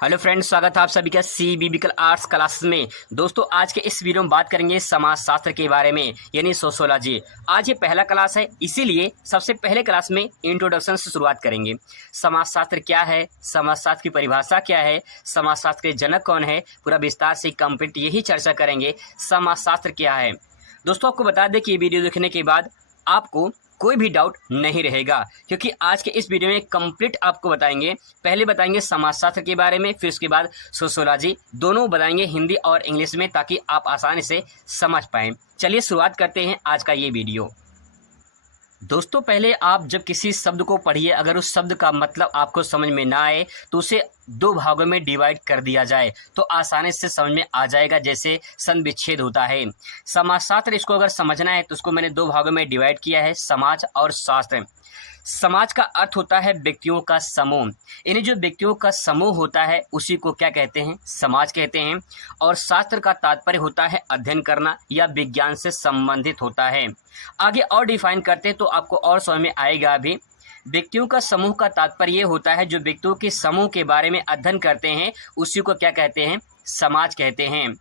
Hello friends, स्वागत है आप सभी का सी बिब्लिकल आर्ट्स क्लास में। दोस्तों, आज के इस वीडियो में बात करेंगे समाज शास्त्र के बारे में, यानी सोशियोलॉजी। आज ये पहला क्लास है, इसीलिए सबसे पहले क्लास में इंट्रोडक्शन से शुरुआत करेंगे। समाज शास्त्र क्या है, समाज शास्त्र की परिभाषा क्या है, समाज शास्त्र के जनक कौन है, पूरा विस्तार से कंप्लीट यही चर्चा करेंगे। समाज शास्त्र क्या है दोस्तों, आपको बता दें कि ये वीडियो देखने के बाद आपको कोई भी डाउट नहीं रहेगा, क्योंकि आज के इस वीडियो में कंप्लीट आपको बताएंगे। पहले बताएंगे समाजशास्त्र के बारे में, फिर उसके बाद सोशियोलॉजी, दोनों बताएंगे हिंदी और इंग्लिश में, ताकि आप आसानी से समझ पाएं। चलिए शुरुआत करते हैं आज का ये वीडियो। दोस्तों, पहले आप जब किसी शब्द को पढ़िए, अगर उस शब्द का मतलब आपको समझ में ना आए तो उसे दो भागों में डिवाइड कर दिया जाए तो आसानी से समझ में आ जाएगा, जैसे संधि विच्छेद होता है। समाजशास्त्र, इसको अगर समझना है तो उसको मैंने दो भागों में डिवाइड किया है, समाज और शास्त्र। समाज का अर्थ होता है व्यक्तियों का समूह, यानी जो व्यक्तियों का समूह होता है उसी को क्या कहते हैं, समाज कहते हैं। और शास्त्र का तात्पर्य होता है अध्ययन करना या विज्ञान से संबंधित होता है। आगे और डिफाइन करते हैं तो आपको और समझ में आएगा। अभी व्यक्तियों का समूह का तात्पर्य ये होता है जो व्यक्तियों के समूह के बारे में अध्ययन करते हैं उसी को क्या कहते हैं, समाज कहते हैं।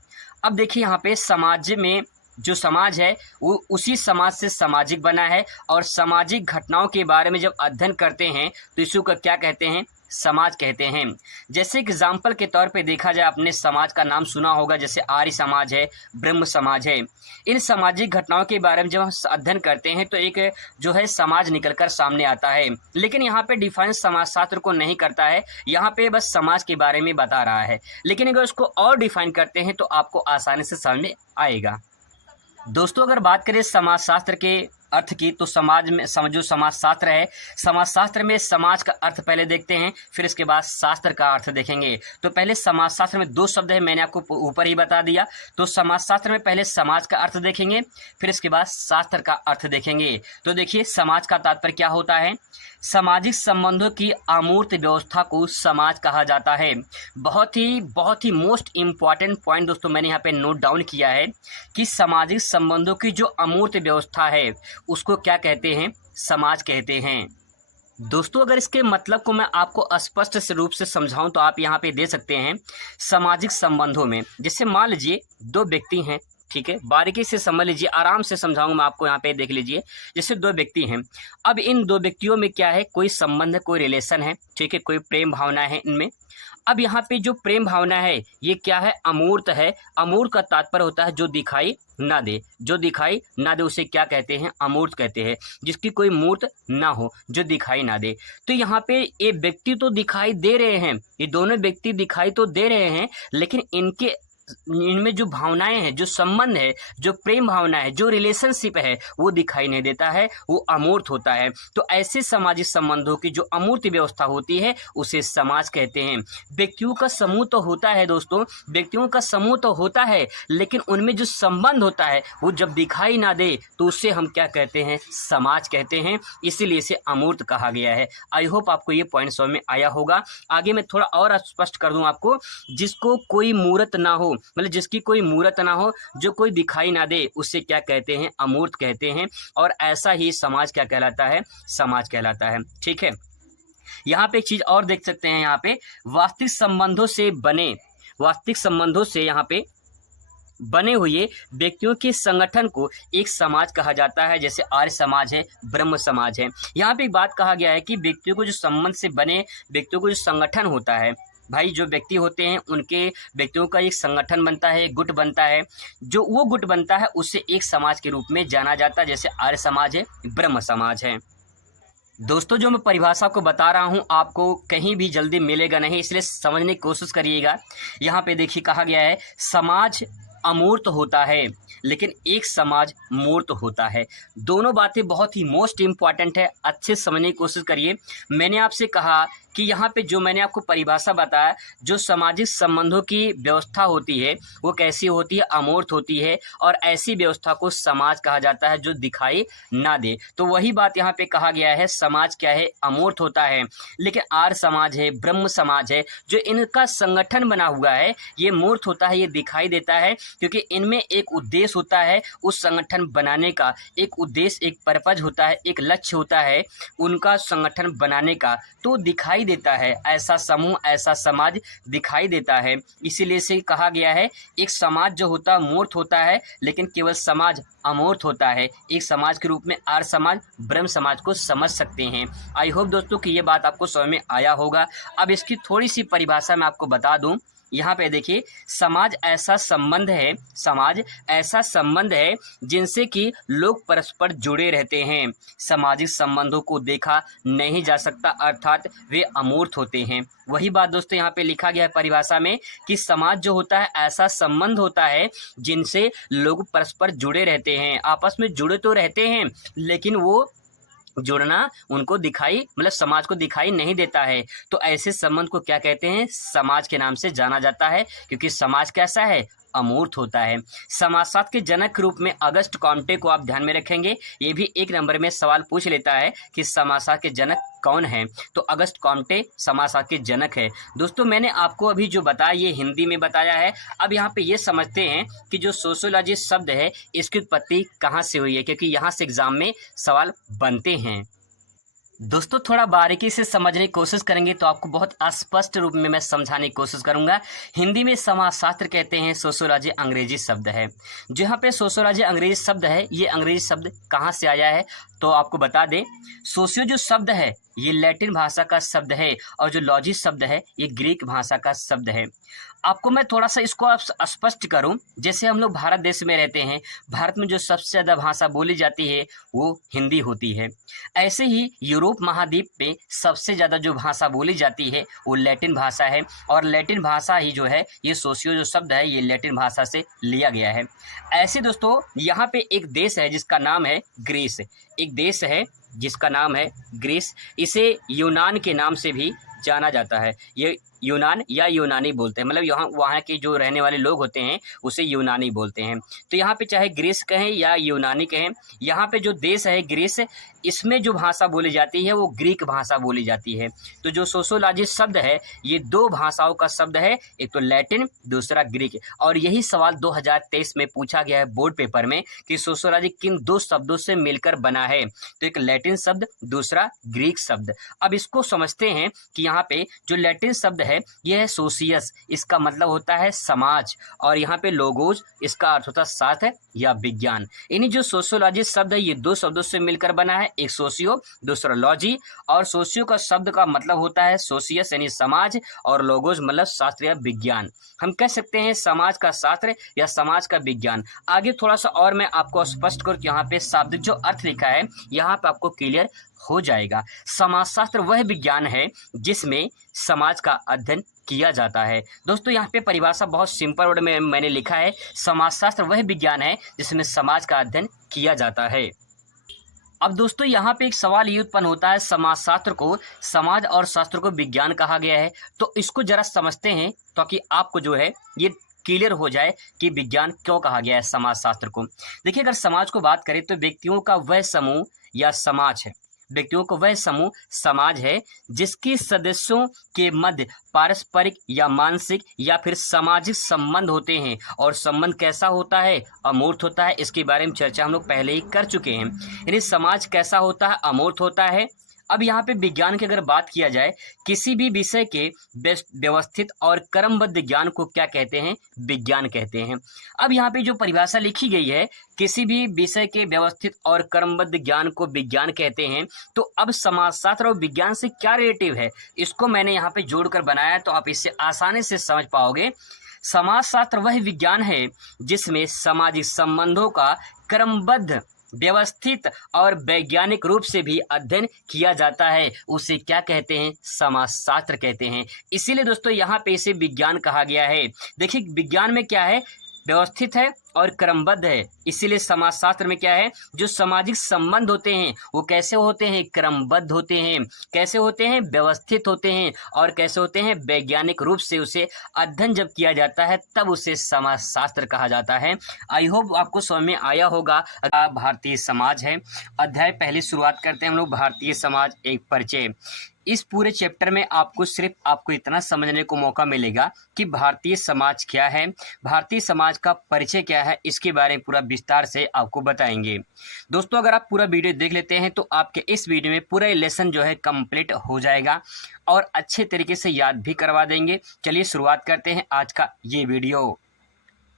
अब देखिए, यहाँ पे समाज में जो समाज है वो उसी समाज से सामाजिक बना है, और सामाजिक घटनाओं के बारे में जब अध्ययन करते हैं तो इसी को क्या कहते हैं, समाज कहते हैं। जैसे एग्जाम्पल के तौर पे देखा जाए, आपने समाज का नाम सुना होगा, जैसे आर्य समाज है, ब्रह्म समाज है। इन सामाजिक घटनाओं के बारे में जब हम अध्ययन करते हैं तो एक जो है समाज निकलकर सामने आता है। लेकिन यहाँ पे डिफाइन समाजशास्त्र को नहीं करता है, यहाँ पे बस समाज के बारे में बता रहा है। लेकिन अगर उसको और डिफाइन करते हैं तो आपको आसानी से समझ में आएगा। दोस्तों, अगर बात करें समाजशास्त्र के अर्थ की तो समाज में जो समाजशास्त्र है, समाजशास्त्र में समाज का अर्थ पहले देखते हैं, फिर इसके बाद शास्त्र का अर्थ देखेंगे। तो पहले समाजशास्त्र में दो शब्द है, मैंने आपको ऊपर ही बता दिया। तो समाजशास्त्र में पहले समाज का अर्थ देखेंगे, फिर इसके बाद शास्त्र का अर्थ देखेंगे। तो देखिए, समाज का तात्पर्य क्या होता है, सामाजिक संबंधों की अमूर्त व्यवस्था को समाज कहा जाता है। बहुत ही मोस्ट इम्पॉर्टेंट पॉइंट दोस्तों मैंने यहाँ पे नोट डाउन किया है कि सामाजिक संबंधों की जो अमूर्त व्यवस्था है उसको क्या कहते हैं, समाज कहते हैं। दोस्तों, अगर इसके मतलब को मैं आपको स्पष्ट से रूप से समझाऊं तो आप यहाँ पे दे सकते हैं, सामाजिक संबंधों में जैसे मान लीजिए दो व्यक्ति हैं, ठीक है, बारीकी से समझ लीजिए, आराम से समझाऊंगा मैं आपको। यहाँ पे देख लीजिए, जैसे दो व्यक्ति हैं। अब इन दो व्यक्तियों में क्या है, कोई संबंध है, कोई रिलेशन है, ठीक है, कोई प्रेम भावना है इनमें। अब यहाँ पे जो प्रेम भावना है ये क्या है, अमूर्त है। अमूर्त का तात्पर्य होता है जो दिखाई ना दे, जो दिखाई ना दे उसे क्या कहते हैं, अमूर्त कहते हैं। जिसकी कोई मूर्त ना हो, जो दिखाई ना दे। तो यहाँ पे ये व्यक्ति तो दिखाई दे रहे हैं, ये दोनों व्यक्ति दिखाई तो दे रहे हैं, लेकिन इनमें जो भावनाएं हैं, जो संबंध है, जो प्रेम भावना है, जो रिलेशनशिप है वो दिखाई नहीं देता है, वो अमूर्त होता है। तो ऐसे सामाजिक संबंधों की जो अमूर्त व्यवस्था होती है उसे समाज कहते हैं। व्यक्तियों का समूह तो होता है दोस्तों, व्यक्तियों का समूह तो होता है, लेकिन उनमें जो संबंध होता है वो जब दिखाई ना दे तो उससे हम क्या कहते हैं, समाज कहते हैं। इसीलिए इसे अमूर्त कहा गया है। आई होप आपको ये पॉइंट समझ में आया होगा। आगे मैं थोड़ा और स्पष्ट कर दूं आपको, जिसको कोई मूर्त ना हो, मतलब जिसकी कोई मूर्त ना हो, जो कोई दिखाई ना दे, उससे क्या कहते हैं, अमूर्त कहते हैं। और ऐसा ही समाज क्या कहलाता है, समाज कहलाता है। ठीक है, यहाँ पे एक चीज और देख सकते हैं, यहाँ पे वास्तविक संबंधों से यहाँ पे बने हुए व्यक्तियों के संगठन को एक समाज कहा जाता है। जैसे आर्य समाज है, ब्रह्म समाज है। यहाँ पे एक बात कहा गया है कि व्यक्तियों को जो संबंध से बने व्यक्तियों को जो संगठन होता है, भाई जो व्यक्ति होते हैं उनके व्यक्तियों का एक संगठन बनता है, गुट बनता है। जो वो गुट बनता है उससे एक समाज के रूप में जाना जाता है, जैसे आर्य समाज है, ब्रह्म समाज है। दोस्तों, जो मैं परिभाषा को बता रहा हूं आपको कहीं भी जल्दी मिलेगा नहीं, इसलिए समझने की कोशिश करिएगा। यहाँ पे देखिए कहा गया है, समाज अमूर्त होता है लेकिन एक समाज मूर्त होता है। दोनों बातें बहुत ही मोस्ट इम्पॉर्टेंट है, अच्छे से समझने की कोशिश करिए। मैंने आपसे कहा कि यहाँ पे जो मैंने आपको परिभाषा बताया, जो सामाजिक संबंधों की व्यवस्था होती है वो कैसी होती है, अमूर्त होती है। और ऐसी व्यवस्था को समाज कहा जाता है जो दिखाई ना दे। तो वही बात यहाँ पे कहा गया है, समाज क्या है, अमूर्त होता है। लेकिन आर्य समाज है, ब्रह्म समाज है, जो इनका संगठन बना हुआ है ये मूर्त होता है, ये दिखाई देता है, क्योंकि इनमें एक उद्देश्य होता है उस संगठन बनाने का, एक उद्देश्य, एक पर्पज होता है, एक लक्ष्य होता है उनका संगठन बनाने का। तो दिखाई दिखाई देता है, ऐसा समूह, ऐसा समाज दिखाई देता है। इसीलिए इसे कहा गया है एक समाज जो होता है मूर्त होता है, लेकिन केवल समाज अमूर्त होता है। एक समाज के रूप में आर्य समाज, ब्रह्म समाज को समझ सकते हैं। आई होप दोस्तों कि ये बात आपको समझ में आया होगा। अब इसकी थोड़ी सी परिभाषा मैं आपको बता दूं। यहाँ पे देखिए, समाज ऐसा संबंध है, समाज ऐसा संबंध है जिनसे कि लोग परस्पर जुड़े रहते हैं। सामाजिक संबंधों को देखा नहीं जा सकता, अर्थात वे अमूर्त होते हैं। वही बात दोस्तों यहाँ पे लिखा गया है परिभाषा में कि समाज जो होता है ऐसा संबंध होता है जिनसे लोग परस्पर जुड़े रहते हैं। आपस में जुड़े तो रहते हैं, लेकिन वो जुड़ना उनको दिखाई, मतलब समाज को दिखाई नहीं देता है। तो ऐसे संबंध को क्या कहते हैं? समाज के नाम से जाना जाता है, क्योंकि समाज कैसा है? अमूर्त होता है। समाजशास्त्र के जनक के रूप में अगस्ट कॉम्टे को आप ध्यान में रखेंगे। ये भी एक नंबर में सवाल पूछ लेता है कि समाजशास्त्र के जनक कौन है, तो अगस्ट कॉम्टे समाजशास्त्र के जनक है। दोस्तों मैंने आपको अभी जो बताया ये हिंदी में बताया है। अब यहाँ पे ये समझते हैं कि जो सोशियोलॉजी शब्द है इसकी उत्पत्ति कहाँ से हुई है, क्योंकि यहाँ से एग्जाम में सवाल बनते हैं। दोस्तों थोड़ा बारीकी से समझने की कोशिश करेंगे तो आपको बहुत स्पष्ट रूप में मैं समझाने की कोशिश करूंगा। हिंदी में समाजशास्त्र कहते हैं, सोशियोलॉजी अंग्रेजी शब्द है। जो यहाँ पे सोशियोलॉजी अंग्रेजी शब्द है, ये अंग्रेजी शब्द कहाँ से आया है तो आपको बता दें। सोशियो जो शब्द है ये लैटिन भाषा का शब्द है, और जो लॉजी शब्द है ये ग्रीक भाषा का शब्द है। आपको मैं थोड़ा सा इसको स्पष्ट करूं। जैसे हम लोग भारत देश में रहते हैं, भारत में जो सबसे ज़्यादा भाषा बोली जाती है वो हिंदी होती है। ऐसे ही यूरोप महाद्वीप में सबसे ज़्यादा जो भाषा बोली जाती है वो लैटिन भाषा है, और लैटिन भाषा ही जो है ये सोशियो जो शब्द है ये लैटिन भाषा से लिया गया है। ऐसे दोस्तों यहाँ पे एक देश है जिसका नाम है ग्रीस। एक देश है जिसका नाम है ग्रीस। इसे यूनान के नाम से भी जाना जाता है। ये यूनान या यूनानी बोलते हैं, मतलब यहाँ वहाँ के जो रहने वाले लोग होते हैं उसे यूनानी बोलते हैं। तो यहाँ पे चाहे ग्रीस कहें या यूनानी कहें, यहाँ पे जो देश है ग्रीस, इसमें जो भाषा बोली जाती है वो ग्रीक भाषा बोली जाती है। तो जो सोशियोलॉजी शब्द है ये दो भाषाओं का शब्द है, एक तो लैटिन, दूसरा ग्रीक। और यही सवाल 2023 में पूछा गया है बोर्ड पेपर में कि सोशियोलॉजी किन दो शब्दों से मिलकर बना है, तो एक लैटिन शब्द, दूसरा ग्रीक शब्द। अब इसको समझते हैं कि यहाँ पे जो लैटिन शब्द है यह है सोशियस, इसका मतलब होता है समाज, और यहाँ पे लोगोज इसका अर्थ होता है शास्त्र या विज्ञान। इन्हीं जो सोशियोलॉजी शब्द है ये दो शब्दों से मिलकर बना है, एक सोशियो, दूसरा लॉजी। और सोशियो का शब्द का मतलब होता है सोशियस यानी समाज, और लोगोज मतलब शास्त्र या विज्ञान। हम कह सकते हैं समाज का शास्त्र या समाज का विज्ञान। आगे थोड़ा सा और मैं आपको स्पष्ट करूँ, यहाँ पे शाब्दिक जो अर्थ लिखा है यहाँ पे आपको क्लियर हो जाएगा। समाजशास्त्र वह विज्ञान है जिसमें समाज का अध्ययन किया जाता है। दोस्तों यहाँ पे परिभाषा बहुत सिंपल वर्ड में मैंने लिखा है, समाजशास्त्र वह विज्ञान है जिसमें समाज का अध्ययन किया जाता है। अब दोस्तों यहाँ पे एक सवाल ये उत्पन्न होता है, समाजशास्त्र को, समाज और शास्त्र को विज्ञान कहा गया है, तो इसको जरा समझते हैं ताकि आपको जो है ये क्लियर हो जाए कि विज्ञान क्यों कहा गया है समाजशास्त्र को। देखिए अगर समाज को बात करें तो व्यक्तियों का वह समूह या समाज है, व्यक्तियों को वह समूह समाज है जिसके सदस्यों के मध्य पारस्परिक या मानसिक या फिर सामाजिक संबंध होते हैं। और संबंध कैसा होता है? अमूर्त होता है। इसके बारे में चर्चा हम लोग पहले ही कर चुके हैं। यानी समाज कैसा होता है? अमूर्त होता है। अब यहाँ पे विज्ञान की अगर बात किया जाए, किसी भी विषय के व्यवस्थित और क्रमबद्ध ज्ञान को क्या कहते हैं? विज्ञान कहते हैं। अब यहाँ पे जो परिभाषा लिखी गई है, किसी भी विषय के व्यवस्थित और क्रमबद्ध ज्ञान को विज्ञान कहते हैं, तो अब समाजशास्त्र और विज्ञान से क्या रिलेटिव है इसको मैंने यहाँ पे जोड़कर बनाया, तो आप इससे आसानी से समझ पाओगे। समाजशास्त्र वह विज्ञान है जिसमें सामाजिक संबंधों का क्रमबद्ध, व्यवस्थित और वैज्ञानिक रूप से भी अध्ययन किया जाता है, उसे क्या कहते हैं? समाजशास्त्र कहते हैं। इसीलिए दोस्तों यहाँ पे इसे विज्ञान कहा गया है। देखिए विज्ञान में क्या है? व्यवस्थित है और क्रमबद्ध है। इसीलिए समाजशास्त्र में क्या है? जो सामाजिक संबंध होते हैं वो कैसे होते हैं? क्रमबद्ध होते हैं। कैसे होते हैं? व्यवस्थित होते हैं। और कैसे होते हैं? वैज्ञानिक रूप से उसे अध्ययन जब किया जाता है तब उसे समाजशास्त्र कहा जाता है। आई होप आपको समझ में आया होगा। भारतीय समाज है, अध्याय पहली शुरुआत करते हैं हम लोग। भारतीय समाज एक परिचय। इस पूरे चैप्टर में आपको सिर्फ आपको इतना समझने को मौका मिलेगा कि भारतीय समाज क्या है, भारतीय समाज का परिचय क्या है, इसके बारे में पूरा विस्तार से आपको बताएंगे। दोस्तों अगर आप पूरा वीडियो देख लेते हैं तो आपके इस वीडियो में पूरा लेसन जो है कंप्लीट हो जाएगा और अच्छे तरीके से याद भी करवा देंगे। चलिए शुरुआत करते हैं आज का ये वीडियो।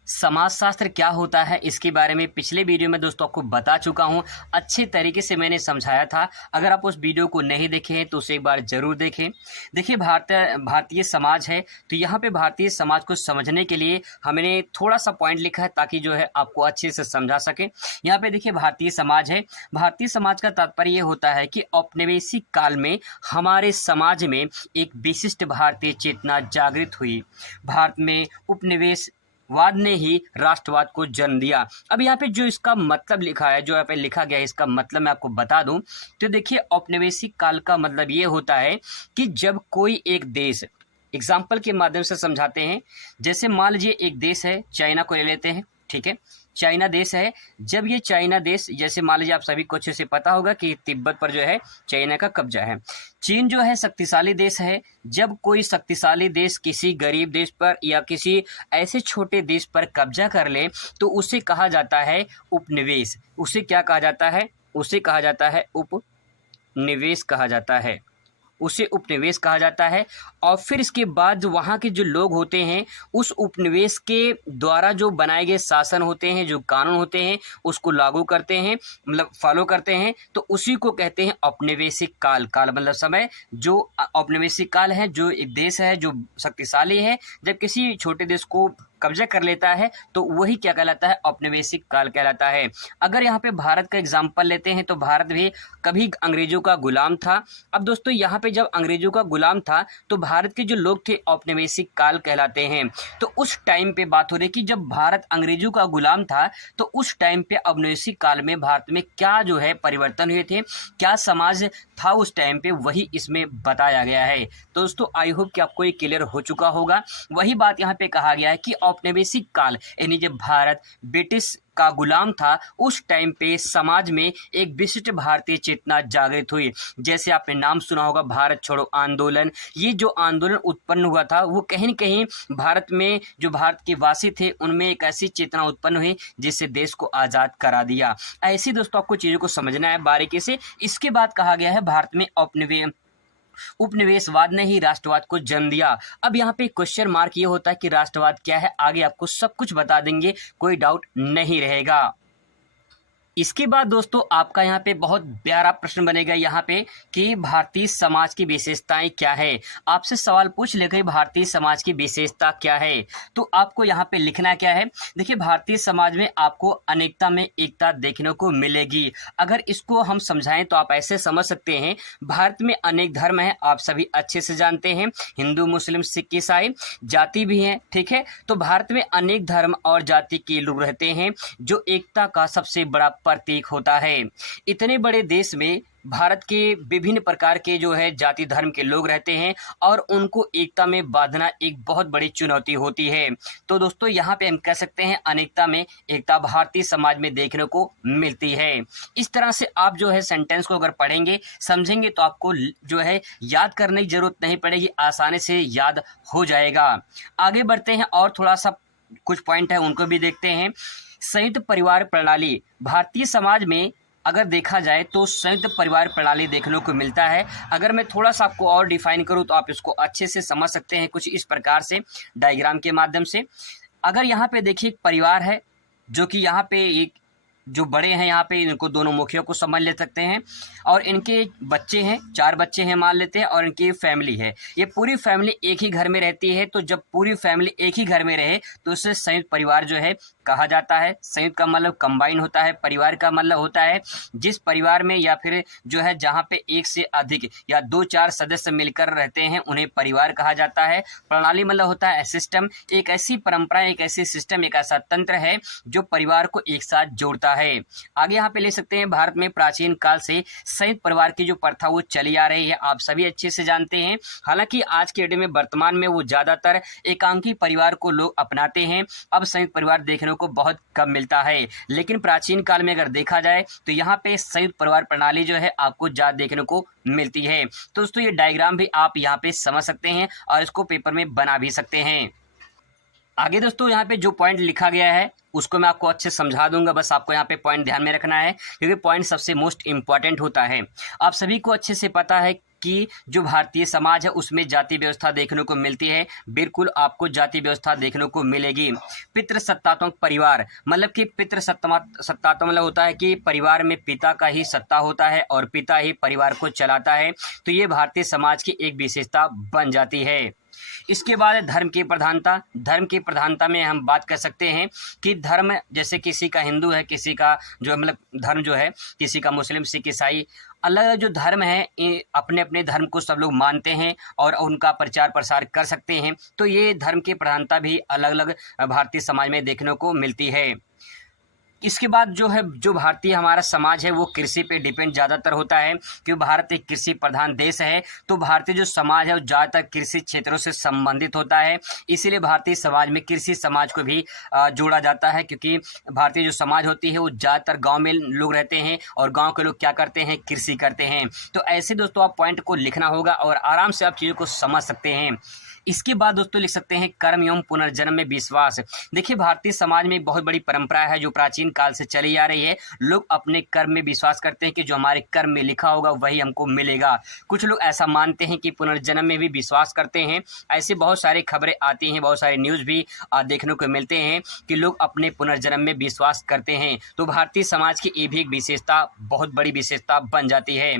समाजशास्त्र क्या होता है इसके बारे में पिछले वीडियो में दोस्तों आपको बता चुका हूं, अच्छे तरीके से मैंने समझाया था। अगर आप उस वीडियो को नहीं देखे हैं तो उसे एक बार जरूर देखें। देखिए भारतीय समाज है, तो यहाँ पे भारतीय समाज को समझने के लिए हमने थोड़ा सा पॉइंट लिखा है ताकि जो है आपको अच्छे से समझा सके। यहाँ पे देखिए भारतीय समाज है, भारतीय समाज का तात्पर्य ये होता है कि औपनिवेशिक काल में हमारे समाज में एक विशिष्ट भारतीय चेतना जागृत हुई। भारत में उपनिवेश वाद ने ही राष्ट्रवाद को जन्म दिया। अब यहाँ पे जो इसका मतलब लिखा है, जो यहाँ पे लिखा गया है, इसका मतलब मैं आपको बता दूं तो देखिए औपनिवेशिक काल का मतलब ये होता है कि जब कोई एक देश, एग्जाम्पल के माध्यम से समझाते हैं, जैसे मान लीजिए एक देश है, चाइना को ले लेते हैं, ठीक है, चाइना देश है। जब ये चाइना देश, जैसे मान लीजिए आप सभी को अच्छे से पता होगा कि तिब्बत पर जो है चाइना का कब्जा है। चीन जो है शक्तिशाली देश है। जब कोई शक्तिशाली देश किसी गरीब देश पर या किसी ऐसे छोटे देश पर कब्जा कर ले तो उसे कहा जाता है उपनिवेश। उसे क्या कहा जाता है? उसे कहा जाता है उपनिवेश कहा जाता है, उसे उपनिवेश कहा जाता है। और फिर इसके बाद जो वहाँ के जो लोग होते हैं उस उपनिवेश के द्वारा जो बनाए गए शासन होते हैं, जो कानून होते हैं, उसको लागू करते हैं, मतलब फॉलो करते हैं, तो उसी को कहते हैं औपनिवेशिक काल। काल मतलब समय। जो औपनिवेशिक काल है, जो एक देश है जो शक्तिशाली है, जब किसी छोटे देश को कब्जा कर लेता है तो वही क्या कहलाता है? औपनिवेशिक काल कहलाता है। अगर यहाँ पे भारत का एग्जाम्पल लेते हैं तो भारत भी कभी अंग्रेजों का गुलाम था। अब दोस्तों यहाँ पे जब अंग्रेजों का गुलाम था तो भारत के जो लोग थे औपनिवेशिक काल कहलाते हैं। तो उस टाइम पे बात हो रही कि जब भारत अंग्रेजों का गुलाम था तो उस टाइम पे औपनिवेशिक काल में भारत में क्या जो है परिवर्तन हुए थे, क्या समाज था उस टाइम पे, वही इसमें बताया गया है। दोस्तों आई होप कि आपको ये क्लियर हो चुका होगा। वही बात यहाँ पे कहा गया है कि औपनिवेशिक काल यानी जब भारत ब्रिटिश का गुलाम था उस टाइम पे समाज में एक विशिष्ट भारतीय चेतना जागृत हुई। जैसे आपने नाम सुना होगा भारत छोड़ो आंदोलन। ये जो आंदोलन उत्पन्न हुआ था वो कहीं न कहीं भारत में जो भारत के वासी थे उनमें एक ऐसी चेतना उत्पन्न हुई जिससे देश को आज़ाद करा दिया। ऐसी दोस्तों आपको चीज़ों को समझना है बारीकी से। इसके बाद कहा गया है भारत में उपनिवेशवाद ने ही राष्ट्रवाद को जन्म दिया। अब यहाँ पे क्वेश्चन मार्क ये होता है कि राष्ट्रवाद क्या है, आगे आपको सब कुछ बता देंगे, कोई डाउट नहीं रहेगा। इसके बाद दोस्तों आपका यहाँ पे बहुत प्यारा प्रश्न बनेगा यहाँ पे कि भारतीय समाज की विशेषताएं क्या है। आपसे सवाल पूछ लेगा भारतीय समाज की विशेषता क्या है, तो आपको यहाँ पे लिखना क्या है। देखिए भारतीय समाज में आपको अनेकता में एकता देखने को मिलेगी। अगर इसको हम समझाएं तो आप ऐसे समझ सकते हैं, भारत में अनेक धर्म हैं, आप सभी अच्छे से जानते हैं, हिंदू मुस्लिम सिख ईसाई जाति भी हैं, ठीक है। तो भारत में अनेक धर्म और जाति के लोग रहते हैं जो एकता का सबसे बड़ा प्रतीक होता है। इतने बड़े देश में भारत के विभिन्न प्रकार के जो है जाति धर्म के लोग रहते हैं और उनको एकता में बांधना एक बहुत बड़ी चुनौती होती है। तो दोस्तों यहाँ पे हम कह सकते हैं अनेकता में एकता भारतीय समाज में देखने को मिलती है। इस तरह से आप जो है सेंटेंस को अगर पढ़ेंगे समझेंगे तो आपको जो है याद करने की जरूरत नहीं पड़ेगी, आसानी से याद हो जाएगा। आगे बढ़ते हैं और थोड़ा सा कुछ पॉइंट है उनको भी देखते हैं। संयुक्त परिवार प्रणाली, भारतीय समाज में अगर देखा जाए तो संयुक्त परिवार प्रणाली देखने को मिलता है। अगर मैं थोड़ा सा आपको और डिफाइन करूं तो आप इसको अच्छे से समझ सकते हैं कुछ इस प्रकार से डायग्राम के माध्यम से। अगर यहाँ पे देखिए परिवार है जो कि यहाँ पे एक जो बड़े हैं यहाँ पे इनको दोनों मुखियों को समझ ले सकते हैं और इनके बच्चे हैं, 4 बच्चे हैं मान लेते हैं, और इनकी फैमिली है। ये पूरी फैमिली एक ही घर में रहती है। तो जब पूरी फैमिली एक ही घर में रहे तो उसे संयुक्त परिवार जो है कहा जाता है। संयुक्त का मतलब कंबाइन होता है, परिवार का मतलब होता है जिस परिवार में या फिर जो है जहाँ पे एक से अधिक या 2-4 सदस्य मिलकर रहते हैं उन्हें परिवार कहा जाता है। प्रणाली मतलब होता है सिस्टम, एक ऐसी परंपरा, एक ऐसी सिस्टम, एक ऐसा तंत्र है जो परिवार को एक साथ जोड़ता होता है। आगे यहाँ पे ले सकते हैं, भारत में प्राचीन काल से संयुक्त परिवार की जो प्रथा वो चली आ रही है, आप सभी अच्छे से जानते हैं। हालांकि आज के डेट में वर्तमान में वो ज्यादातर एकांकी परिवार को लोग अपनाते हैं। अब संयुक्त परिवार देखने को बहुत कम मिलता है, लेकिन प्राचीन काल में अगर देखा जाए तो यहाँ पे संयुक्त परिवार प्रणाली जो है आपको ज्यादा देखने को मिलती है। तो दोस्तों ये डायग्राम भी आप यहाँ पे समझ सकते हैं और इसको पेपर में बना भी सकते हैं। आगे दोस्तों यहाँ पे जो पॉइंट लिखा गया है उसको मैं आपको अच्छे समझा दूंगा, बस आपको यहाँ पे पॉइंट ध्यान में रखना है, क्योंकि पॉइंट सबसे मोस्ट इंपॉर्टेंट होता है। आप सभी को अच्छे से पता है कि जो भारतीय समाज है उसमें जाति व्यवस्था देखने को मिलती है। बिल्कुल आपको जाति व्यवस्था देखने को मिलेगी। पितृसत्तात्मक परिवार मतलब कि पितृसत्तात्मक मतलब होता है कि परिवार में पिता का ही सत्ता होता है और पिता ही परिवार को चलाता है। तो ये भारतीय समाज की एक विशेषता बन जाती है। इसके बाद धर्म की प्रधानता। धर्म की प्रधानता में हम बात कर सकते हैं कि धर्म जैसे किसी का हिंदू है, किसी का जो मतलब धर्म जो है, किसी का मुस्लिम, सिख, ईसाई, अलग जो धर्म है अपने अपने धर्म को सब लोग मानते हैं और उनका प्रचार प्रसार कर सकते हैं। तो ये धर्म की प्रधानता भी अलग अलग भारतीय समाज में देखने को मिलती है। इसके बाद जो है, जो भारतीय हमारा समाज है वो कृषि पे डिपेंड ज़्यादातर होता है, क्योंकि भारत एक कृषि प्रधान देश है। तो भारतीय जो समाज है वो ज़्यादातर कृषि क्षेत्रों से संबंधित होता है। इसीलिए भारतीय समाज में कृषि समाज को भी जोड़ा जाता है, क्योंकि भारतीय जो समाज होती है वो ज़्यादातर गाँव में लोग रहते हैं और गाँव के लोग क्या करते हैं, कृषि करते हैं। तो ऐसे दोस्तों आप पॉइंट को लिखना होगा और आराम से आप चीज़ों को समझ सकते हैं। इसके बाद दोस्तों लिख सकते हैं कर्म एवं पुनर्जन्म में विश्वास। देखिए भारतीय समाज में एक बहुत बड़ी परंपरा है जो प्राचीन काल से चली आ रही है। लोग अपने कर्म में विश्वास करते हैं कि जो हमारे कर्म में लिखा होगा वही हमको मिलेगा। कुछ लोग ऐसा मानते हैं कि पुनर्जन्म में भी विश्वास करते हैं। ऐसे बहुत सारी खबरें आती हैं, बहुत सारे न्यूज़ भी देखने को मिलते हैं कि लोग अपने पुनर्जन्म में विश्वास करते हैं। तो भारतीय समाज की ये भी एक विशेषता, बहुत बड़ी विशेषता बन जाती है।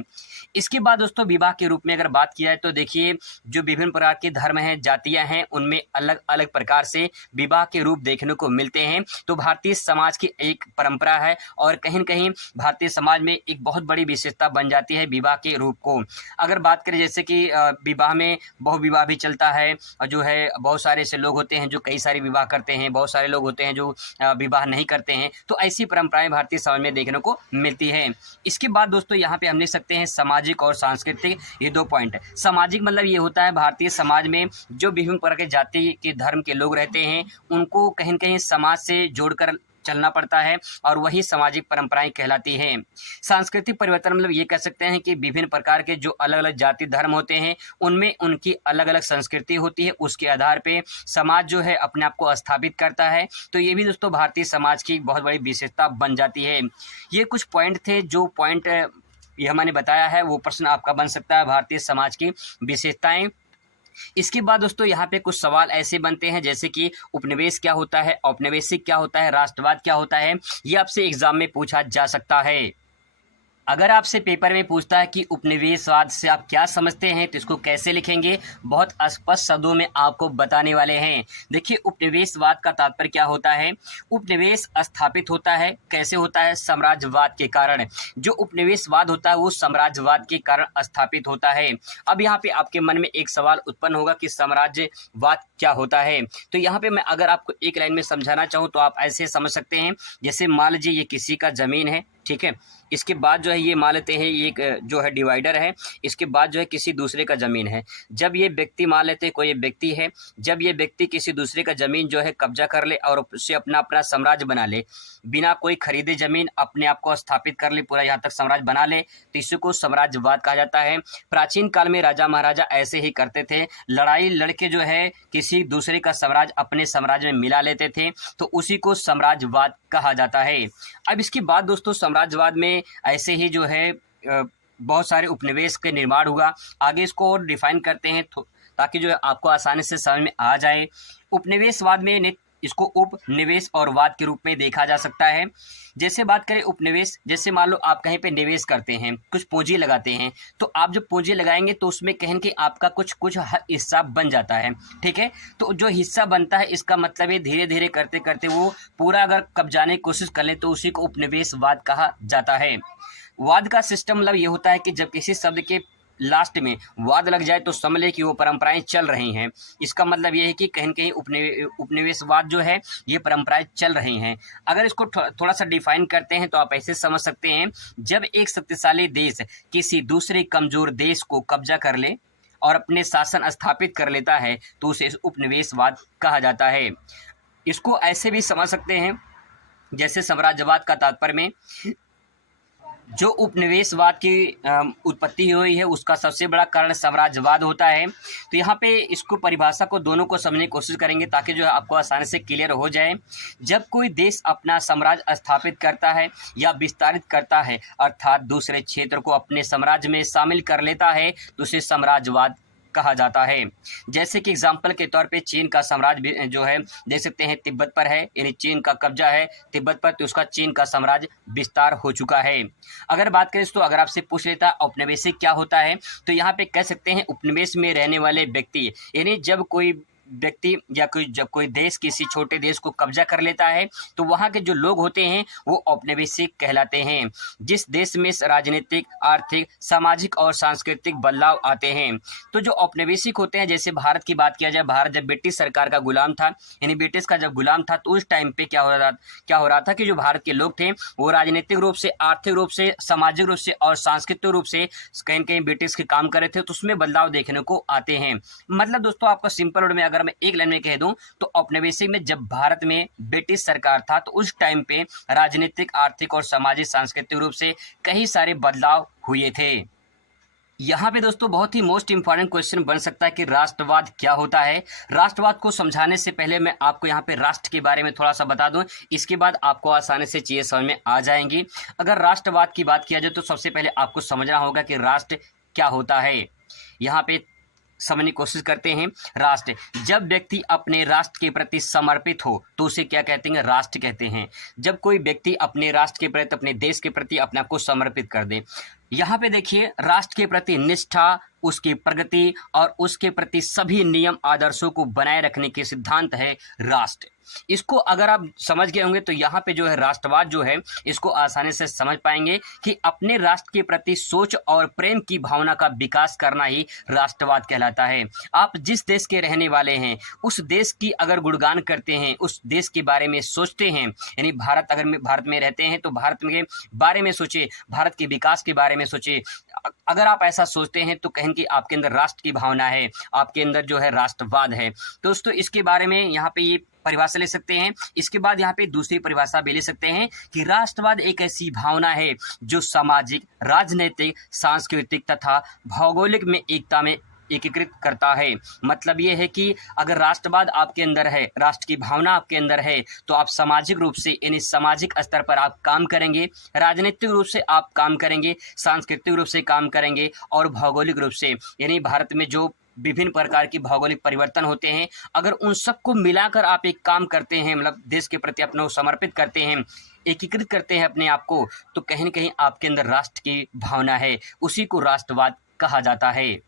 इसके बाद दोस्तों विवाह के रूप में अगर बात की जाए तो देखिए जो विभिन्न प्रकार के धर्म हैं, जातियां हैं, उनमें अलग अलग प्रकार से विवाह के रूप देखने को मिलते हैं। तो भारतीय समाज की एक परंपरा है और कहीं न कहीं भारतीय समाज में एक बहुत बड़ी विशेषता बन जाती है विवाह के रूप को। अगर बात करें जैसे कि विवाह में बहुविवाह भी चलता है, और जो है बहुत सारे ऐसे लोग होते हैं जो कई सारे विवाह करते हैं, बहुत सारे लोग होते हैं जो विवाह नहीं करते हैं। तो ऐसी परंपराएं भारतीय समाज में देखने को मिलती है। इसके बाद दोस्तों यहाँ पे हम लिख सकते हैं सामाजिक और सांस्कृतिक, ये दो पॉइंट। सामाजिक मतलब ये होता है भारतीय समाज में जो विभिन्न प्रकार के जाति के धर्म के लोग रहते हैं उनको कहीं न कहीं समाज से जोड़कर चलना पड़ता है और वही सामाजिक परंपराएं कहलाती हैं। सांस्कृतिक परिवर्तन मतलब ये कह सकते हैं कि विभिन्न प्रकार के जो अलग अलग जाति धर्म होते हैं उनमें उनकी अलग अलग संस्कृति होती है, उसके आधार पे समाज जो है अपने आप को स्थापित करता है। तो ये भी दोस्तों भारतीय समाज की बहुत बड़ी विशेषता बन जाती है। ये कुछ पॉइंट थे, जो पॉइंट ये मैंने बताया है वो प्रश्न आपका बन सकता है, भारतीय समाज की विशेषताएं। इसके बाद दोस्तों यहाँ पे कुछ सवाल ऐसे बनते हैं जैसे कि उपनिवेश क्या होता है, औपनिवेशिक क्या होता है, राष्ट्रवाद क्या होता है। ये आपसे एग्जाम में पूछा जा सकता है। अगर आपसे पेपर में पूछता है कि उपनिवेशवाद से आप क्या समझते हैं तो इसको कैसे लिखेंगे, बहुत स्पष्ट शब्दों में आपको बताने वाले हैं। देखिए उपनिवेशवाद का तात्पर्य क्या होता है। उपनिवेश स्थापित होता है, कैसे होता है, साम्राज्यवाद के कारण। जो उपनिवेशवाद होता है वो साम्राज्यवाद के कारण स्थापित होता है। अब यहाँ पे आपके मन में एक सवाल उत्पन्न होगा कि साम्राज्यवाद क्या होता है। तो यहाँ पे मैं अगर आपको एक लाइन में समझाना चाहूँ तो आप ऐसे समझ सकते हैं, जैसे मान लीजिए ये किसी का जमीन है, ठीक है, इसके बाद जो है ये मान लेते हैं ये एक जो है डिवाइडर है, इसके बाद जो है किसी दूसरे का ज़मीन है। जब ये व्यक्ति मान लेते हैं कोई व्यक्ति है, जब ये व्यक्ति किसी दूसरे का ज़मीन जो है कब्जा कर ले और उससे अपना अपना साम्राज्य बना ले, बिना कोई खरीदे ज़मीन अपने आप को स्थापित कर ले, पूरा यहाँ तक साम्राज्य बना ले, तो इसी को साम्राज्यवाद कहा जाता है। प्राचीन काल में राजा महाराजा ऐसे ही करते थे, लड़ाई लड़के जो है किसी दूसरे का साम्राज्य अपने साम्राज्य में मिला लेते थे, तो उसी को साम्राज्यवाद कहा जाता है। अब इसके बाद दोस्तों साम्राज्यवाद में ऐसे ही जो है बहुत सारे उपनिवेश के निर्माण हुआ। आगे इसको और डिफाइन करते हैं ताकि जो है आपको आसानी से समझ में आ जाए। उपनिवेशवाद में इसको उपनिवेश और वाद के रूप में देखा जा सकता है। जैसे बात करें उपनिवेश, जैसे मान लो आप कहीं पे निवेश करते हैं, कुछ पूंजी लगाते हैं, तो आप जब पूंजी लगाएंगे तो उसमें कहीं कि आपका कुछ हिस्सा बन जाता है, ठीक है। तो जो हिस्सा बनता है इसका मतलब ये धीरे धीरे करते करते वो पूरा अगर कब्जाने की कोशिश कर ले तो उसी को उपनिवेशवाद कहा जाता है। वाद का सिस्टम मतलब ये होता है कि जब किसी शब्द के लास्ट में वाद लग जाए तो समझ लें कि वो परंपराएं चल रही हैं। इसका मतलब ये है कि कहीं न कहीं उपनिवेशवाद जो है ये परंपराएं चल रही हैं। अगर इसको थोड़ा सा डिफाइन करते हैं तो आप ऐसे समझ सकते हैं, जब एक शक्तिशाली देश किसी दूसरे कमजोर देश को कब्जा कर ले और अपने शासन स्थापित कर लेता है तो उसे उपनिवेशवाद कहा जाता है। इसको ऐसे भी समझ सकते हैं जैसे साम्राज्यवाद का तात्पर्य में जो उपनिवेशवाद की उत्पत्ति हुई है उसका सबसे बड़ा कारण साम्राज्यवाद होता है। तो यहाँ पे इसको परिभाषा को दोनों को समझने की कोशिश करेंगे ताकि जो है आपको आसानी से क्लियर हो जाए। जब कोई देश अपना साम्राज्य स्थापित करता है या विस्तारित करता है अर्थात दूसरे क्षेत्र को अपने साम्राज्य में शामिल कर लेता है तो उसे साम्राज्यवाद कहा जाता है। जैसे कि एग्जाम्पल के तौर पे चीन का साम्राज्य जो है देख सकते हैं तिब्बत पर है, यानी चीन का कब्जा है तिब्बत पर, तो उसका चीन का साम्राज्य विस्तार हो चुका है। अगर बात करें तो अगर आपसे पूछ लेता औपनिवेशिक क्या होता है तो यहाँ पे कह सकते हैं उपनिवेश में रहने वाले व्यक्ति, यानी जब कोई व्यक्ति या जब कोई देश किसी छोटे देश को कब्जा कर लेता है तो वहाँ के जो लोग होते हैं वो औपनिवेशिक कहलाते हैं। जिस देश में राजनीतिक, आर्थिक, सामाजिक और सांस्कृतिक बदलाव आते हैं तो जो औपनिवेशिक होते हैं, जैसे भारत की बात किया जाए, भारत जब ब्रिटिश सरकार का गुलाम था, यानी ब्रिटिश का जब गुलाम था तो उस टाइम पे क्या हो रहा था कि जो भारत के लोग थे वो राजनीतिक रूप से, आर्थिक रूप से, सामाजिक रूप से और सांस्कृतिक रूप से कहीं न कहीं ब्रिटिश के काम कर रहे थे, तो उसमें बदलाव देखने को आते हैं। मतलब दोस्तों आपको सिंपल वर्ड में अगर मैं एक लाइन में कह दूं तो औपनिवेशिक में जब भारत में ब्रिटिश सरकार था तो उस टाइम पे राजनीतिक, आर्थिक और सामाजिक सांस्कृतिक रूप से कई सारे बदलाव हुए थे। यहाँ पे दोस्तों बहुत ही मोस्ट इंपॉर्टेंट क्वेश्चन बन सकता है कि राष्ट्रवाद क्या होता है। राष्ट्रवाद को समझाने से पहले मैं आपको यहाँ पे राष्ट्र के बारे में थोड़ा सा बता दूं, इसके बाद आपको आसानी से चीजें समझ में आ जाएंगी। अगर राष्ट्रवाद की बात किया जाए तो सबसे पहले आपको समझना होगा कि राष्ट्र क्या होता है। यहाँ पे समझने की कोशिश करते हैं। राष्ट्र, जब व्यक्ति अपने राष्ट्र के प्रति समर्पित हो तो उसे क्या कहते हैं? राष्ट्र कहते हैं। जब कोई व्यक्ति अपने राष्ट्र के प्रति, अपने देश के प्रति अपने आप को समर्पित कर दे। यहाँ पे देखिए, राष्ट्र के प्रति निष्ठा, उसकी प्रगति और उसके प्रति सभी नियम आदर्शों को बनाए रखने के सिद्धांत है राष्ट्र। इसको अगर आप समझ गए होंगे तो यहाँ पे जो है राष्ट्रवाद जो है इसको आसानी से समझ पाएंगे कि अपने राष्ट्र के प्रति सोच और प्रेम की भावना का विकास करना ही राष्ट्रवाद कहलाता है। आप जिस देश के रहने वाले हैं उस देश की अगर गुणगान करते हैं, उस देश के बारे में सोचते हैं, यानी अगर भारत में रहते हैं तो भारत के बारे में सोचे, भारत के विकास के बारे में सोचे। अगर आप ऐसा सोचते हैं तो कहें कि आपके अंदर राष्ट्र की भावना है, आपके अंदर जो है राष्ट्रवाद है। दोस्तों इसके बारे में यहाँ पे ये परिभाषा ले सकते हैं। इसके बाद यहाँ पे दूसरी परिभाषा भी ले सकते हैं कि राष्ट्रवाद एक ऐसी भावना है जो सामाजिक, राजनीतिक, सांस्कृतिक तथा भौगोलिक में एकता में एकीकृत करता है। मतलब ये है कि अगर राष्ट्रवाद आपके अंदर है, राष्ट्र की भावना आपके अंदर है, तो आप सामाजिक रूप से, यानी सामाजिक स्तर पर आप काम करेंगे, राजनीतिक रूप से आप काम करेंगे, सांस्कृतिक रूप से काम करेंगे और भौगोलिक रूप से, यानी भारत में जो विभिन्न प्रकार की भौगोलिक परिवर्तन होते हैं, अगर उन सबको मिलाकर आप एक काम करते हैं, मतलब देश के प्रति अपने को समर्पित करते हैं, एकीकृत करते हैं अपने आप को, तो कहीं न कहीं आपके अंदर राष्ट्र की भावना है, उसी को राष्ट्रवाद कहा जाता है।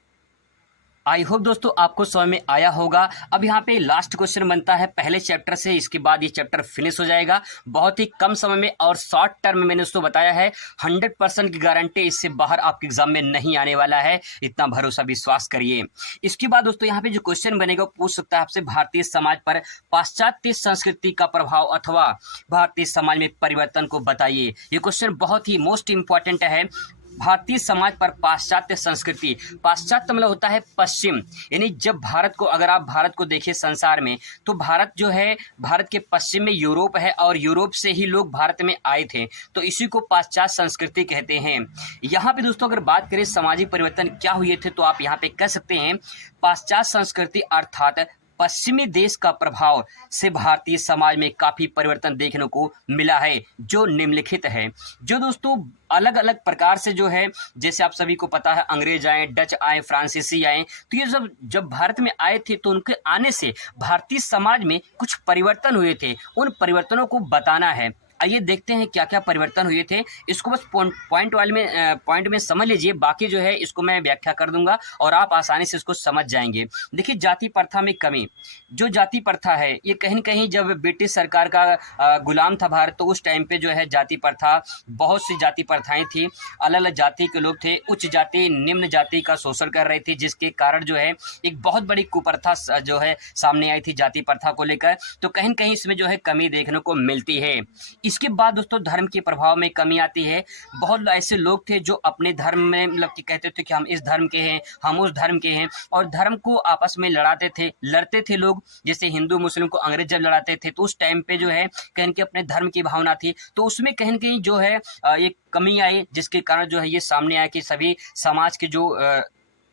आई होप दोस्तों आपको समझ में आया होगा। अब यहाँ पे लास्ट क्वेश्चन बनता है पहले चैप्टर से, इसके बाद ये चैप्टर फिनिश हो जाएगा बहुत ही कम समय में और शॉर्ट टर्म में। मैंने उसको बताया है 100% की गारंटी, इससे बाहर आपके एग्जाम में नहीं आने वाला है, इतना भरोसा विश्वास करिए। इसके बाद दोस्तों यहाँ पे जो क्वेश्चन बनेगा पूछ सकता है आपसे, भारतीय समाज पर पाश्चात्य संस्कृति का प्रभाव अथवा भारतीय समाज में परिवर्तन को बताइए। ये क्वेश्चन बहुत ही मोस्ट इंपॉर्टेंट है। भारतीय समाज पर पाश्चात्य संस्कृति, पाश्चात्य मतलब होता है पश्चिम, यानी जब भारत को, अगर आप भारत को देखिए संसार में, तो भारत जो है, भारत के पश्चिम में यूरोप है और यूरोप से ही लोग भारत में आए थे, तो इसी को पाश्चात्य संस्कृति कहते हैं। यहाँ पे दोस्तों अगर बात करें सामाजिक परिवर्तन क्या हुए थे, तो आप यहाँ पे कह सकते हैं पाश्चात्य संस्कृति अर्थात पश्चिमी देश का प्रभाव से भारतीय समाज में काफी परिवर्तन देखने को मिला है, जो निम्नलिखित है। जो दोस्तों अलग अलग प्रकार से जो है, जैसे आप सभी को पता है अंग्रेज आए, डच आए, फ्रांसीसी आए, तो ये जब भारत में आए थे तो उनके आने से भारतीय समाज में कुछ परिवर्तन हुए थे, उन परिवर्तनों को बताना है। आइए देखते हैं क्या क्या परिवर्तन हुए थे। इसको बस पॉइंट में समझ लीजिए, बाकी जो है इसको मैं व्याख्या कर दूंगा और आप आसानी से इसको समझ जाएंगे। देखिए, जाति प्रथा में कमी। जो जाति प्रथा है ये कहीं न कहीं जब ब्रिटिश सरकार का गुलाम था भारत, तो उस टाइम पे जो है जाति प्रथा, बहुत सी जाति प्रथाएं थी। अलग अलग जाति के लोग थे, उच्च जाति निम्न जाति का शोषण कर रहे थे, जिसके कारण जो है एक बहुत बड़ी कुप्रथा जो है सामने आई थी जाति प्रथा को लेकर। तो कहीं न कहीं इसमें जो है कमी देखने को मिलती है। इसके बाद दोस्तों धर्म के प्रभाव में कमी आती है। बहुत ऐसे लोग थे जो अपने धर्म में मतलब कि कहते थे कि हम इस धर्म के हैं, हम उस धर्म के हैं, और धर्म को आपस में लड़ते थे लोग। जैसे हिंदू मुस्लिम को अंग्रेज जब लड़ाते थे, तो उस टाइम पे जो है कहीं न कहीं अपने धर्म की भावना थी, तो उसमें कहीं न कहीं जो है एक कमी आई, जिसके कारण जो है ये सामने आया कि सभी समाज के जो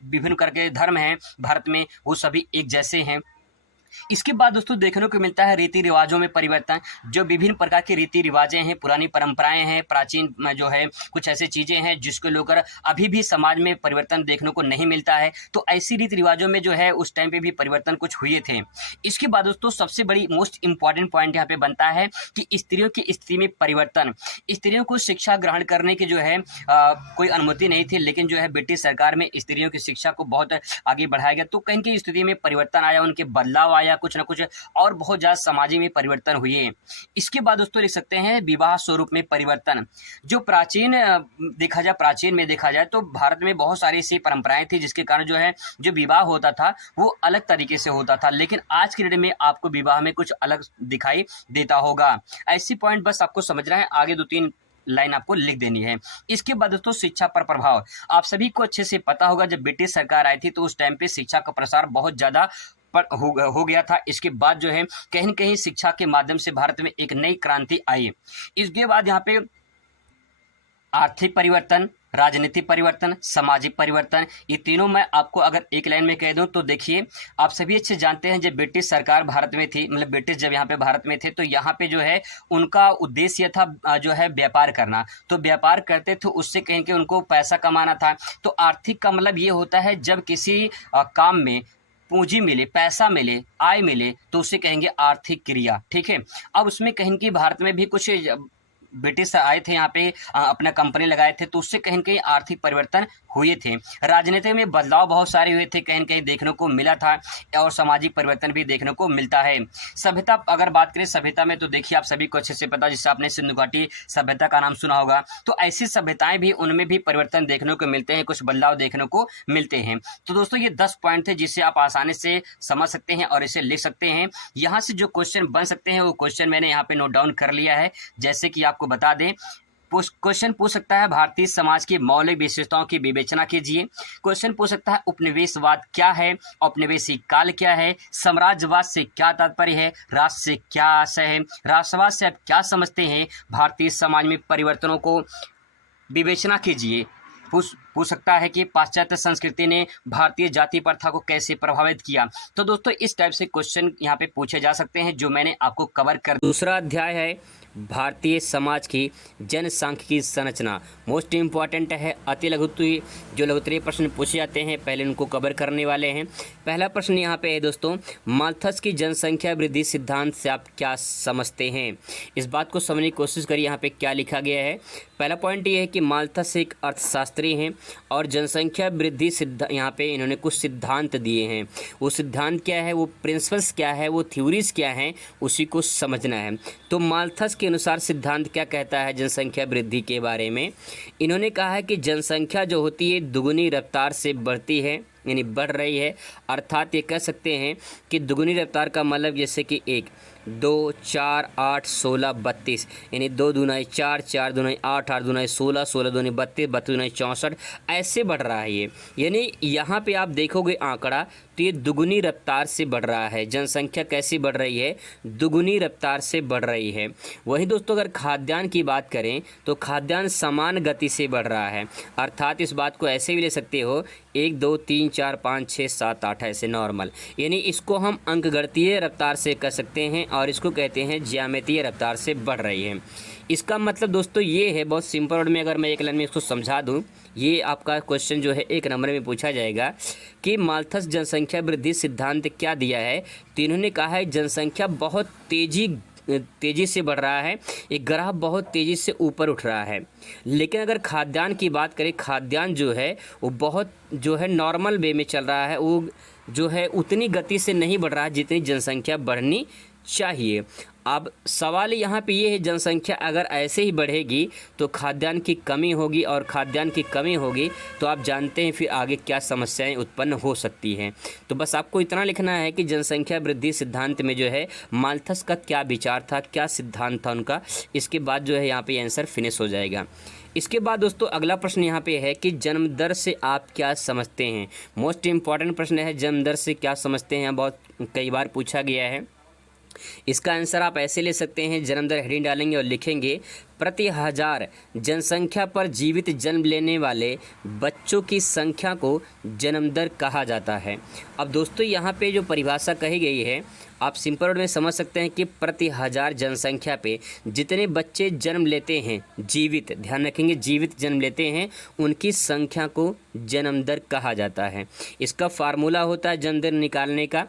विभिन्न करके धर्म हैं भारत में, वो सभी एक जैसे हैं। इसके बाद दोस्तों देखने को मिलता है रीति रिवाजों में परिवर्तन। जो विभिन्न प्रकार की रीति रिवाजें हैं, पुरानी परंपराएं हैं, प्राचीन जो है कुछ ऐसी चीजें हैं जिसको लेकर अभी भी समाज में परिवर्तन देखने को नहीं मिलता है। तो ऐसी रीति रिवाजों में जो है उस टाइम पे भी परिवर्तन कुछ हुए थे। इसके बाद दोस्तों सबसे बड़ी मोस्ट इंपॉर्टेंट पॉइंट यहाँ पे बनता है कि स्त्रियों की स्थिति में परिवर्तन। स्त्रियों को शिक्षा ग्रहण करने की जो है कोई अनुमति नहीं थी, लेकिन जो है ब्रिटिश सरकार में स्त्रियों की शिक्षा को बहुत आगे बढ़ाया गया, तो कहीं की स्थिति में परिवर्तन आया, उनके बदलाव आया, कुछ ना कुछ और बहुत ज्यादा समाज में परिवर्तन हुए। इसके बाद दोस्तों लिख सकते हैं विवाह स्वरूप में परिवर्तन। जो प्राचीन में देखा जाए तो भारत में बहुत सारी ऐसी परंपराएं थी, जिसके कारण जो है जो विवाह होता था वो अलग तरीके से होता था, लेकिन आज की डेट में आपको विवाह में कुछ अलग दिखाई देता होगा। ऐसी पॉइंट बस आपको समझना है, आगे 2-3 लाइन आपको लिख देनी है। इसके बाद दोस्तों शिक्षा पर प्रभाव। आप सभी को अच्छे से पता होगा, जब ब्रिटिश सरकार आई थी तो उस टाइम पे शिक्षा का प्रसार बहुत ज्यादा हो गया था। इसके बाद जो है कहीं न कहीं शिक्षा के माध्यम से भारत में एक नई क्रांति आई। इसके बाद यहाँ पे आर्थिक परिवर्तन, राजनीतिक परिवर्तन, सामाजिक परिवर्तन, ये तीनों मैं आपको अगर एक लाइन में कह दूं तो देखिए, आप सभी अच्छे जानते हैं जब ब्रिटिश सरकार भारत में थी, मतलब ब्रिटिश जब यहाँ पे भारत में थे, तो यहाँ पे जो है उनका उद्देश्य था जो है व्यापार करना। तो व्यापार करते थे, उससे कहीं के उनको पैसा कमाना था। तो आर्थिक का मतलब ये होता है जब किसी काम में पूंजी मिले, पैसा मिले, आय मिले, तो उसे कहेंगे आर्थिक क्रिया। ठीक है, अब उसमें कहीं कि भारत में भी कुछ ब्रिटिश आए थे, यहाँ पे अपना कंपनी लगाए थे, तो उससे कहीं न कहीं आर्थिक परिवर्तन हुए थे। राजनीति में बदलाव बहुत सारे हुए थे, कहीं न कहीं देखने को मिला था, और सामाजिक परिवर्तन भी देखने को मिलता है। सभ्यता अगर बात करें, सभ्यता में तो देखिए आप सभी को अच्छे से पता, जिससे आपने सिंधु घाटी सभ्यता का नाम सुना होगा, तो ऐसी सभ्यताएं भी, उनमें भी परिवर्तन देखने को मिलते हैं, कुछ बदलाव देखने को मिलते हैं। तो दोस्तों ये 10 पॉइंट थे जिसे आप आसानी से समझ सकते हैं और इसे लिख सकते हैं। यहाँ से जो क्वेश्चन बन सकते हैं वो क्वेश्चन मैंने यहाँ पे नोट डाउन कर लिया है। जैसे कि आपको बता दें, क्वेश्चन पूछ सकता है भारतीय समाज की मौलिक विशेषताओं की विवेचना कीजिए। क्वेश्चन पूछ सकता है उपनिवेशवाद क्या है, औपनिवेशिक काल क्या है, साम्राज्यवाद से क्या तात्पर्य है, राष्ट्र से क्या आशय है, राष्ट्रवाद से आप क्या समझते हैं, भारतीय समाज में परिवर्तनों को विवेचना कीजिए। पूछ सकता है कि पाश्चात्य संस्कृति ने भारतीय जाति प्रथा को कैसे प्रभावित किया। तो दोस्तों इस टाइप से क्वेश्चन यहाँ पे पूछे जा सकते हैं, जो मैंने आपको कवर कर। दूसरा अध्याय है भारतीय समाज की जनसांख्यिकी संरचना। मोस्ट इम्पॉर्टेंट है, अति लघुत्तरीय जो लघुत्तरीय प्रश्न पूछे जाते हैं, पहले उनको कवर करने वाले हैं। पहला प्रश्न यहाँ पे है दोस्तों, माल्थस की जनसंख्या वृद्धि सिद्धांत से आप क्या समझते हैं। इस बात को समझने की कोशिश करिए, यहाँ पे क्या लिखा गया है। पहला पॉइंट ये है कि माल्थस एक अर्थशास्त्री हैं और जनसंख्या वृद्धि सिद्धांत, यहाँ पे इन्होंने कुछ सिद्धांत दिए हैं। वो सिद्धांत क्या है, वो प्रिंसिपल्स क्या है, वो थ्योरीज क्या हैं, उसी को समझना है। तो माल्थस के अनुसार सिद्धांत क्या कहता है जनसंख्या वृद्धि के बारे में। इन्होंने कहा है कि जनसंख्या जो होती है दुगुनी रफ्तार से बढ़ती है, यानी बढ़ रही है। अर्थात ये कह सकते हैं कि दुगुनी रफ्तार का मतलब जैसे कि 1, 2, 4, 8, 16, 32, यानी 2 दूनाई 4, 4 दूनाई 8, 8 दूनाई 16, 16 दूनी 32, 32 दूनाई 64, ऐसे बढ़ रहा है ये। यानी यहाँ पे आप देखोगे आंकड़ा, तो ये दुगुनी रफ्तार से बढ़ रहा है। जनसंख्या कैसी बढ़ रही है, दुगुनी रफ्तार से बढ़ रही है। वहीं दोस्तों अगर खाद्यान्न की बात करें तो खाद्यान्न समान गति से बढ़ रहा है। अर्थात इस बात को ऐसे भी ले सकते हो, 1, 2, 3, 4, 5, 6, 7, 8 ऐसे नॉर्मल, यानी इसको हम अंकगणितीय रफ्तार से कह सकते हैं और इसको कहते हैं ज्यामितीय रफ्तार से बढ़ रही है। इसका मतलब दोस्तों ये है, बहुत सिंपल वर्ड में अगर मैं एक लाइन में इसको समझा दूं, ये आपका क्वेश्चन जो है 1 नंबर में पूछा जाएगा कि माल्थस जनसंख्या वृद्धि सिद्धांत क्या दिया है। तो इन्होंने कहा है जनसंख्या बहुत तेजी तेज़ी से बढ़ रहा है, एक ग्राफ बहुत तेज़ी से ऊपर उठ रहा है। लेकिन अगर खाद्यान्न की बात करें, खाद्यान्न जो है वो बहुत जो है नॉर्मल वे में चल रहा है, वो जो है उतनी गति से नहीं बढ़ रहा है जितनी जनसंख्या बढ़नी चाहिए। अब सवाल यहाँ पे ये है, जनसंख्या अगर ऐसे ही बढ़ेगी तो खाद्यान्न की कमी होगी, और खाद्यान्न की कमी होगी तो आप जानते हैं फिर आगे क्या समस्याएं उत्पन्न हो सकती हैं। तो बस आपको इतना लिखना है कि जनसंख्या वृद्धि सिद्धांत में जो है माल्थस का क्या विचार था, क्या सिद्धांत था उनका। इसके बाद जो है यहाँ पे आंसर फिनिश हो जाएगा। इसके बाद दोस्तों अगला प्रश्न यहाँ पे है कि जन्म दर से आप क्या समझते हैं। मोस्ट इम्पॉर्टेंट प्रश्न है, जन्म दर से क्या समझते हैं, बहुत कई बार पूछा गया है। इसका आंसर आप ऐसे ले सकते हैं, जन्म दर हेडिंग डालेंगे और लिखेंगे प्रति हजार जनसंख्या पर जीवित जन्म लेने वाले बच्चों की संख्या को जन्म दर कहा जाता है। अब दोस्तों यहाँ पे जो परिभाषा कही गई है आप सिंपल वर्ड में समझ सकते हैं कि प्रति हजार जनसंख्या पे जितने बच्चे जन्म लेते हैं जीवित, ध्यान रखेंगे जीवित जन्म लेते हैं, उनकी संख्या को जन्म दर कहा जाता है। इसका फार्मूला होता है जन्म दर निकालने का,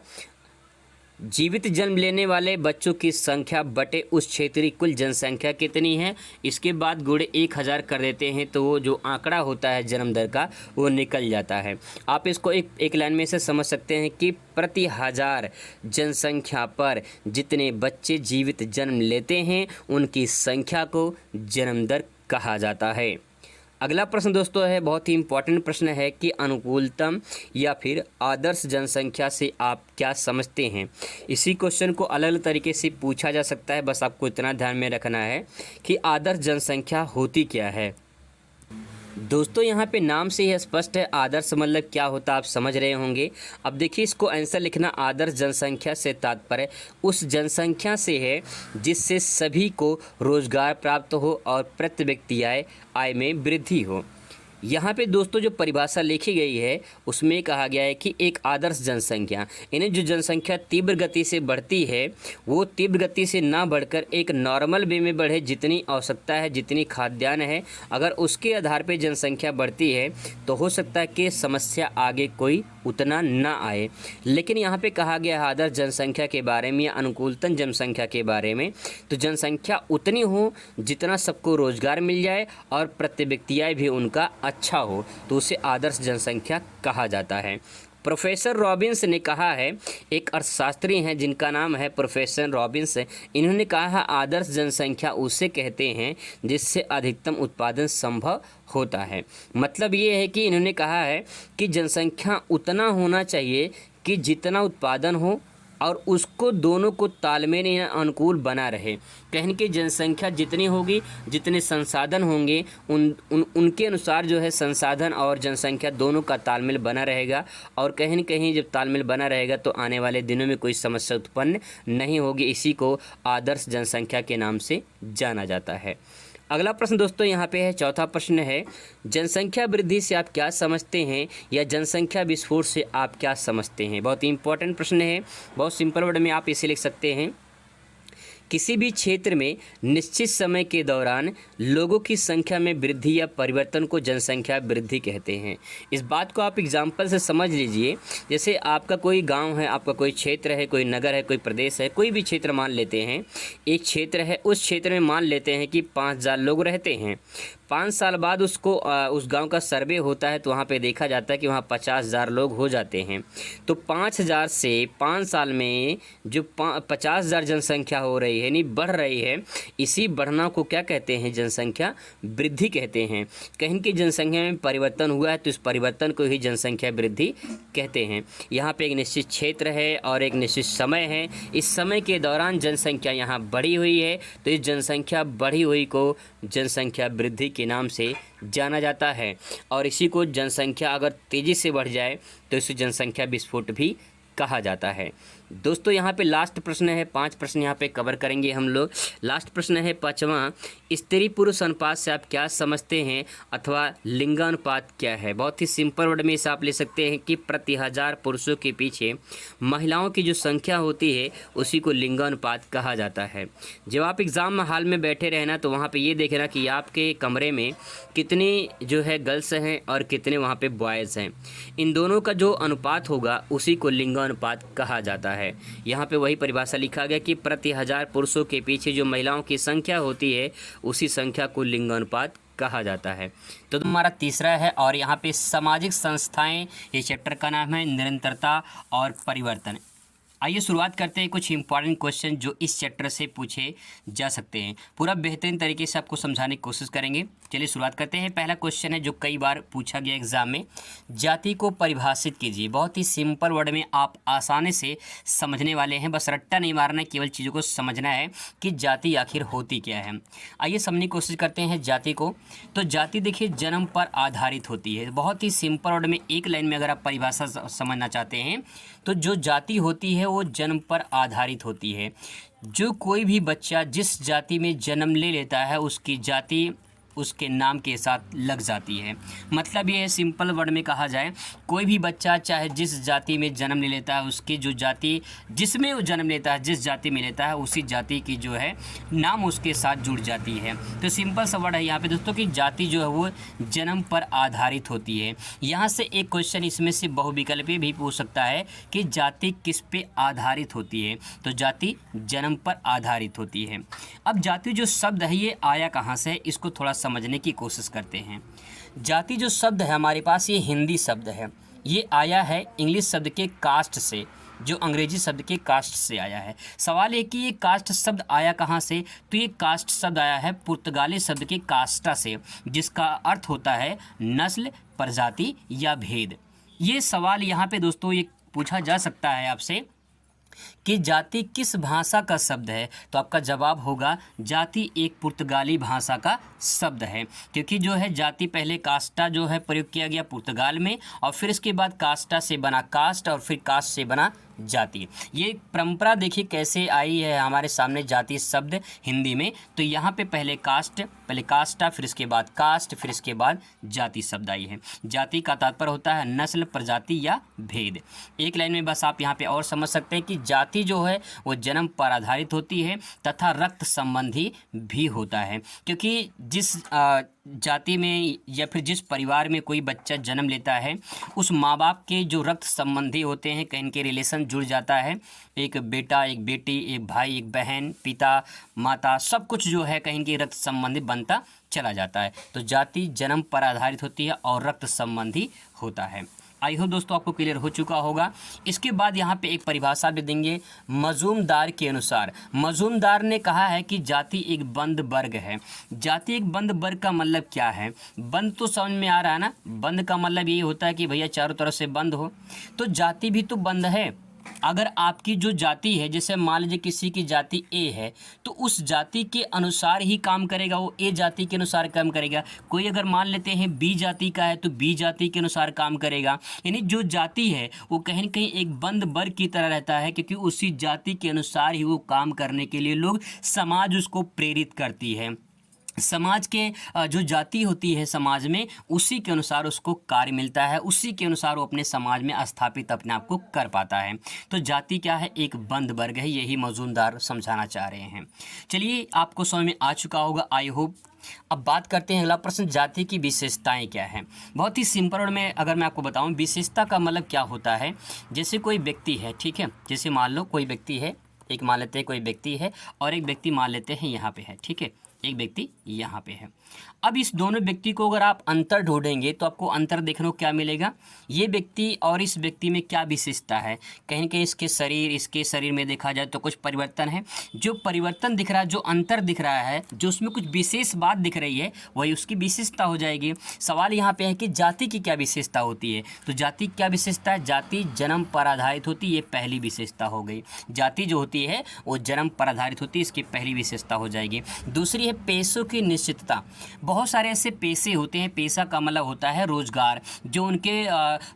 जीवित जन्म लेने वाले बच्चों की संख्या बटे उस क्षेत्र की कुल जनसंख्या कितनी है, इसके बाद गुणे 1000 कर देते हैं तो वो जो आंकड़ा होता है जन्म दर का वो निकल जाता है। आप इसको एक लाइन में से समझ सकते हैं कि प्रति हजार जनसंख्या पर जितने बच्चे जीवित जन्म लेते हैं उनकी संख्या को जन्म दर कहा जाता है। अगला प्रश्न दोस्तों है, बहुत ही इंपॉर्टेंट प्रश्न है कि अनुकूलतम या फिर आदर्श जनसंख्या से आप क्या समझते हैं। इसी क्वेश्चन को अलग अलग तरीके से पूछा जा सकता है, बस आपको इतना ध्यान में रखना है कि आदर्श जनसंख्या होती क्या है। दोस्तों यहाँ पे नाम से ही स्पष्ट है आदर्श मतलब क्या होता है, आप समझ रहे होंगे। अब देखिए इसको आंसर लिखना, आदर्श जनसंख्या से तात्पर्य उस जनसंख्या से है जिससे सभी को रोजगार प्राप्त हो और प्रति व्यक्ति आय में वृद्धि हो। यहाँ पे दोस्तों जो परिभाषा लिखी गई है उसमें कहा गया है कि एक आदर्श जनसंख्या, यानी जो जनसंख्या तीव्र गति से बढ़ती है वो तीव्र गति से ना बढ़कर एक नॉर्मल वे में बढ़े, जितनी आवश्यकता है, जितनी खाद्यान्न है, अगर उसके आधार पे जनसंख्या बढ़ती है तो हो सकता है कि समस्या आगे कोई उतना ना आए। लेकिन यहाँ पे कहा गया है आदर्श जनसंख्या के बारे में या अनुकूलतम जनसंख्या के बारे में, तो जनसंख्या उतनी हो जितना सबको रोजगार मिल जाए और प्रति व्यक्ति आय भी उनका अच्छा हो, तो उसे आदर्श जनसंख्या कहा जाता है। प्रोफेसर रॉबिन्स ने कहा है, एक अर्थशास्त्री हैं जिनका नाम है प्रोफेसर रॉबिन्स, इन्होंने कहा है आदर्श जनसंख्या उसे कहते हैं जिससे अधिकतम उत्पादन संभव होता है। मतलब ये है कि इन्होंने कहा है कि जनसंख्या उतना होना चाहिए कि जितना उत्पादन हो और उसको दोनों को तालमेल या अनुकूल बना रहे। कहीं कि जनसंख्या जितनी होगी, जितने संसाधन होंगे उनके अनुसार जो है संसाधन और जनसंख्या दोनों का तालमेल बना रहेगा, और कहीं न कहीं जब तालमेल बना रहेगा तो आने वाले दिनों में कोई समस्या उत्पन्न नहीं होगी। इसी को आदर्श जनसंख्या के नाम से जाना जाता है। अगला प्रश्न दोस्तों यहाँ पे है, चौथा प्रश्न है, जनसंख्या वृद्धि से आप क्या समझते हैं या जनसंख्या विस्फोट से आप क्या समझते हैं। बहुत ही इंपॉर्टेंट प्रश्न है, बहुत सिंपल वर्ड में आप इसे लिख सकते हैं, किसी भी क्षेत्र में निश्चित समय के दौरान लोगों की संख्या में वृद्धि या परिवर्तन को जनसंख्या वृद्धि कहते हैं। इस बात को आप एग्जाम्पल से समझ लीजिए, जैसे आपका कोई गांव है, आपका कोई क्षेत्र है, कोई नगर है, कोई प्रदेश है, कोई भी क्षेत्र मान लेते हैं, एक क्षेत्र है, उस क्षेत्र में मान लेते हैं कि 5000 लोग रहते हैं। 5 साल बाद उसको उस गांव का सर्वे होता है तो वहाँ पे देखा जाता है कि वहाँ 50,000 लोग हो जाते हैं। तो 5000 से 5 साल में जो 50,000 जनसंख्या हो रही है, यानी बढ़ रही है, इसी बढ़ना को क्या कहते हैं, जनसंख्या वृद्धि कहते हैं। कहीं की जनसंख्या में परिवर्तन हुआ है तो इस परिवर्तन को ही जनसंख्या वृद्धि कहते हैं। यहाँ पे एक निश्चित क्षेत्र है और एक निश्चित समय है, इस समय के दौरान जनसंख्या यहाँ बढ़ी हुई है तो इस जनसंख्या बढ़ी हुई को जनसंख्या वृद्धि के नाम से जाना जाता है। और इसी को जनसंख्या अगर तेज़ी से बढ़ जाए तो इसे जनसंख्या विस्फोट भी कहा जाता है। दोस्तों यहाँ पे लास्ट प्रश्न है, 5 प्रश्न यहाँ पे कवर करेंगे हम लोग। लास्ट प्रश्न है 5वां, स्त्री पुरुष अनुपात से आप क्या समझते हैं अथवा लिंगानुपात क्या है। बहुत ही सिंपल वर्ड में इसे आप ले सकते हैं कि प्रति 1000 पुरुषों के पीछे महिलाओं की जो संख्या होती है उसी को लिंगानुपात कहा जाता है। जब आप एग्ज़ाम हॉल में बैठे रहना तो वहाँ पर ये देखना कि आपके कमरे में कितने जो है गर्ल्स हैं और कितने वहाँ पर बॉयज़ हैं, इन दोनों का जो अनुपात होगा उसी को लिंगानुपात कहा जाता है। है। यहाँ पे वही परिभाषा लिखा गया कि प्रति 1000 पुरुषों के पीछे जो महिलाओं की संख्या होती है उसी संख्या को लिंगानुपात कहा जाता है। तो हमारा तीसरा है, और यहाँ पे सामाजिक संस्थाएं, ये चैप्टर का नाम है निरंतरता और परिवर्तन। आइए शुरुआत करते हैं कुछ इंपॉर्टेंट क्वेश्चन जो इस चैप्टर से पूछे जा सकते हैं। पूरा बेहतरीन तरीके से आपको समझाने की कोशिश करेंगे। चलिए शुरुआत करते हैं। पहला क्वेश्चन है जो कई बार पूछा गया एग्जाम में, जाति को परिभाषित कीजिए। बहुत ही सिंपल वर्ड में आप आसानी से समझने वाले हैं, बस रट्टा नहीं मारना है, केवल चीज़ों को समझना है कि जाति आखिर होती क्या है। आइए समझने की कोशिश करते हैं जाति को। तो जाति देखिए जन्म पर आधारित होती है। बहुत ही सिंपल वर्ड में एक लाइन में अगर आप परिभाषा समझना चाहते हैं तो जो जाति होती है वो जन्म पर आधारित होती है। जो कोई भी बच्चा जिस जाति में जन्म ले लेता है उसकी जाति उसके नाम के साथ लग जाती है। मतलब ये सिंपल वर्ड में कहा जाए, कोई भी बच्चा चाहे जिस जाति में जन्म ले लेता है उसकी जो जाति जिसमें वो जन्म लेता है, जिस जाति में लेता है उसी जाति की जो है नाम उसके साथ जुड़ जाती है। तो सिंपल सा वर्ड है यहाँ पे दोस्तों कि जाति जो है वो जन्म पर आधारित होती है। यहाँ से एक क्वेश्चन इसमें से बहुविकल्पी भी पूछ सकता है कि जाति किस पे आधारित होती है। तो जाति जन्म पर आधारित होती है। अब जाति जो शब्द है ये आया कहाँ से है, इसको थोड़ा समझने की कोशिश करते हैं। जाति जो शब्द है हमारे पास ये हिंदी शब्द है, ये आया है इंग्लिश शब्द के कास्ट से, जो अंग्रेजी शब्द के कास्ट से आया है। सवाल है कि ये कास्ट शब्द आया कहाँ से, तो ये कास्ट शब्द आया है पुर्तगाली शब्द के कास्टा से, जिसका अर्थ होता है नस्ल, प्रजाति या भेद। ये सवाल यहाँ पे दोस्तों ये पूछा जा सकता है आपसे कि जाति किस भाषा का शब्द है, तो आपका जवाब होगा जाति एक पुर्तगाली भाषा का शब्द है। क्योंकि जो है जाति पहले कास्टा जो है प्रयोग किया गया पुर्तगाल में, और फिर इसके बाद कास्टा से बना कास्ट, और फिर कास्ट से बना जाति। ये परंपरा देखिए कैसे आई है हमारे सामने जाति शब्द हिंदी में। तो यहाँ पे पहले कास्ट, पहले कास्टा, फिर इसके बाद कास्ट, फिर इसके बाद जाति शब्द आई है। जाति का तात्पर्य होता है नस्ल, प्रजाति या भेद। एक लाइन में बस आप यहाँ पे और समझ सकते हैं कि जाति जो है वो जन्म पर आधारित होती है तथा रक्त संबंधी भी होता है। क्योंकि जिस जाति में या फिर जिस परिवार में कोई बच्चा जन्म लेता है उस माँ बाप के जो रक्त संबंधी होते हैं, कहीं के रिलेशन जुड़ जाता है। एक बेटा, एक बेटी, एक भाई, एक बहन, पिता, माता, सब कुछ जो है कहीं के रक्त संबंधी बनता चला जाता है। तो जाति जन्म पर आधारित होती है और रक्त संबंधी होता है। आई होप दोस्तों आपको क्लियर हो चुका होगा। इसके बाद यहाँ पे एक परिभाषा भी देंगे मजूमदार के अनुसार। मजूमदार ने कहा है कि जाति एक बंद वर्ग है। जाति एक बंद वर्ग का मतलब क्या है, बंद तो समझ में आ रहा है ना। बंद का मतलब ये होता है कि भैया चारों तरफ से बंद हो, तो जाति भी तो बंद है। अगर आपकी जो जाति है, जैसे मान लीजिए किसी की जाति ए है, तो उस जाति के अनुसार ही काम करेगा, वो ए जाति के अनुसार काम करेगा। कोई अगर मान लेते हैं बी जाति का है तो बी जाति के अनुसार काम करेगा। यानी जो जाति है वो कहीं न कहीं एक बंद वर्ग की तरह रहता है, क्योंकि उसी जाति के अनुसार ही वो काम करने के लिए लोग समाज उसको प्रेरित करती है। समाज के जो जाति होती है समाज में, उसी के अनुसार उसको कार्य मिलता है, उसी के अनुसार वो अपने समाज में स्थापित अपने आप को कर पाता है। तो जाति क्या है, एक बंद वर्ग है, यही मजूमदार समझाना चाह रहे हैं। चलिए आपको समझ में आ चुका होगा, आई होप। अब बात करते हैं अगला प्रश्न, जाति की विशेषताएं क्या हैं। बहुत ही सिंपल वर्ड में अगर मैं आपको बताऊं, विशेषता का मतलब क्या होता है। जैसे कोई व्यक्ति है, ठीक है, जैसे मान लो कोई व्यक्ति है, एक मान लेते हैं कोई व्यक्ति है और एक व्यक्ति मान लेते हैं यहाँ पे है, ठीक है, एक व्यक्ति यहाँ पे है। अब इस दोनों व्यक्ति को अगर आप अंतर ढूंढेंगे तो आपको अंतर देखने को क्या मिलेगा, ये व्यक्ति और इस व्यक्ति में क्या विशेषता है। कहीं कहीं इसके शरीर में देखा जाए तो कुछ परिवर्तन है। जो परिवर्तन दिख रहा है, जो अंतर दिख रहा है, जो उसमें कुछ विशेष बात दिख रही है, वही उसकी विशेषता हो जाएगी। सवाल यहाँ पे है कि जाति की क्या विशेषता होती है। तो जाति क्या विशेषता है, जाति जन्म पर आधारित होती है, ये पहली विशेषता हो गई। जाति जो होती है वो जन्म पर आधारित होती है, इसकी पहली विशेषता हो जाएगी। दूसरी है पेशों की निश्चितता। बहुत सारे ऐसे पेशे होते हैं, पेशा का मतलब होता है रोजगार। जो उनके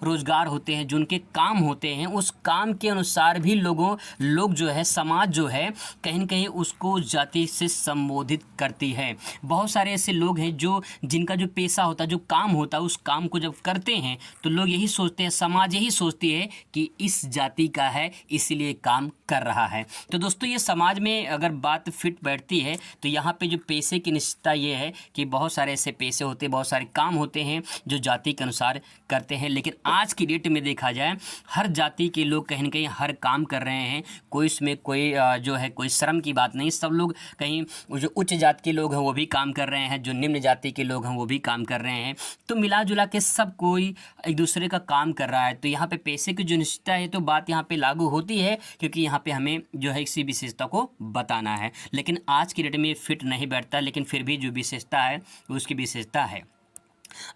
रोजगार होते हैं, जो उनके काम होते हैं, उस काम के अनुसार भी लोग जो है, समाज जो है, कहीं न कहीं उसको जाति से संबोधित करती है। बहुत सारे ऐसे लोग हैं जो जिनका जो पेशा होता है, जो काम होता है, उस काम को जब करते हैं तो लोग यही सोचते हैं, समाज यही सोचती है कि इस जाति का है इसलिए काम कर रहा है। तो दोस्तों ये समाज में अगर बात फिट बैठती है तो यहाँ पे जो पेशे की निश्चितता ये है कि बहुत सारे ऐसे पेशे होते हैं, बहुत सारे काम होते हैं जो जाति के अनुसार करते हैं, लेकिन आज की डेट में देखा जाए हर जाति के लोग कहीं ना कहीं हर काम कर रहे हैं। कोई इसमें कोई जो है कोई शर्म की बात नहीं, सब लोग कहीं जो उच्च जाति के लोग हैं वो भी काम कर रहे हैं, जो निम्न जाति के लोग हैं वो भी काम कर रहे हैं। तो मिला जुला के सब कोई एक दूसरे का काम कर रहा है। तो यहाँ पे पैसे की जो निश्चितता है तो बात यहाँ पे लागू होती है, क्योंकि यहाँ पे हमें जो है इसी विशेषता को बताना है। लेकिन आज की डेट में फिट नहीं बैठता, लेकिन फिर भी जो विशेषता है उसकी विशेषता है।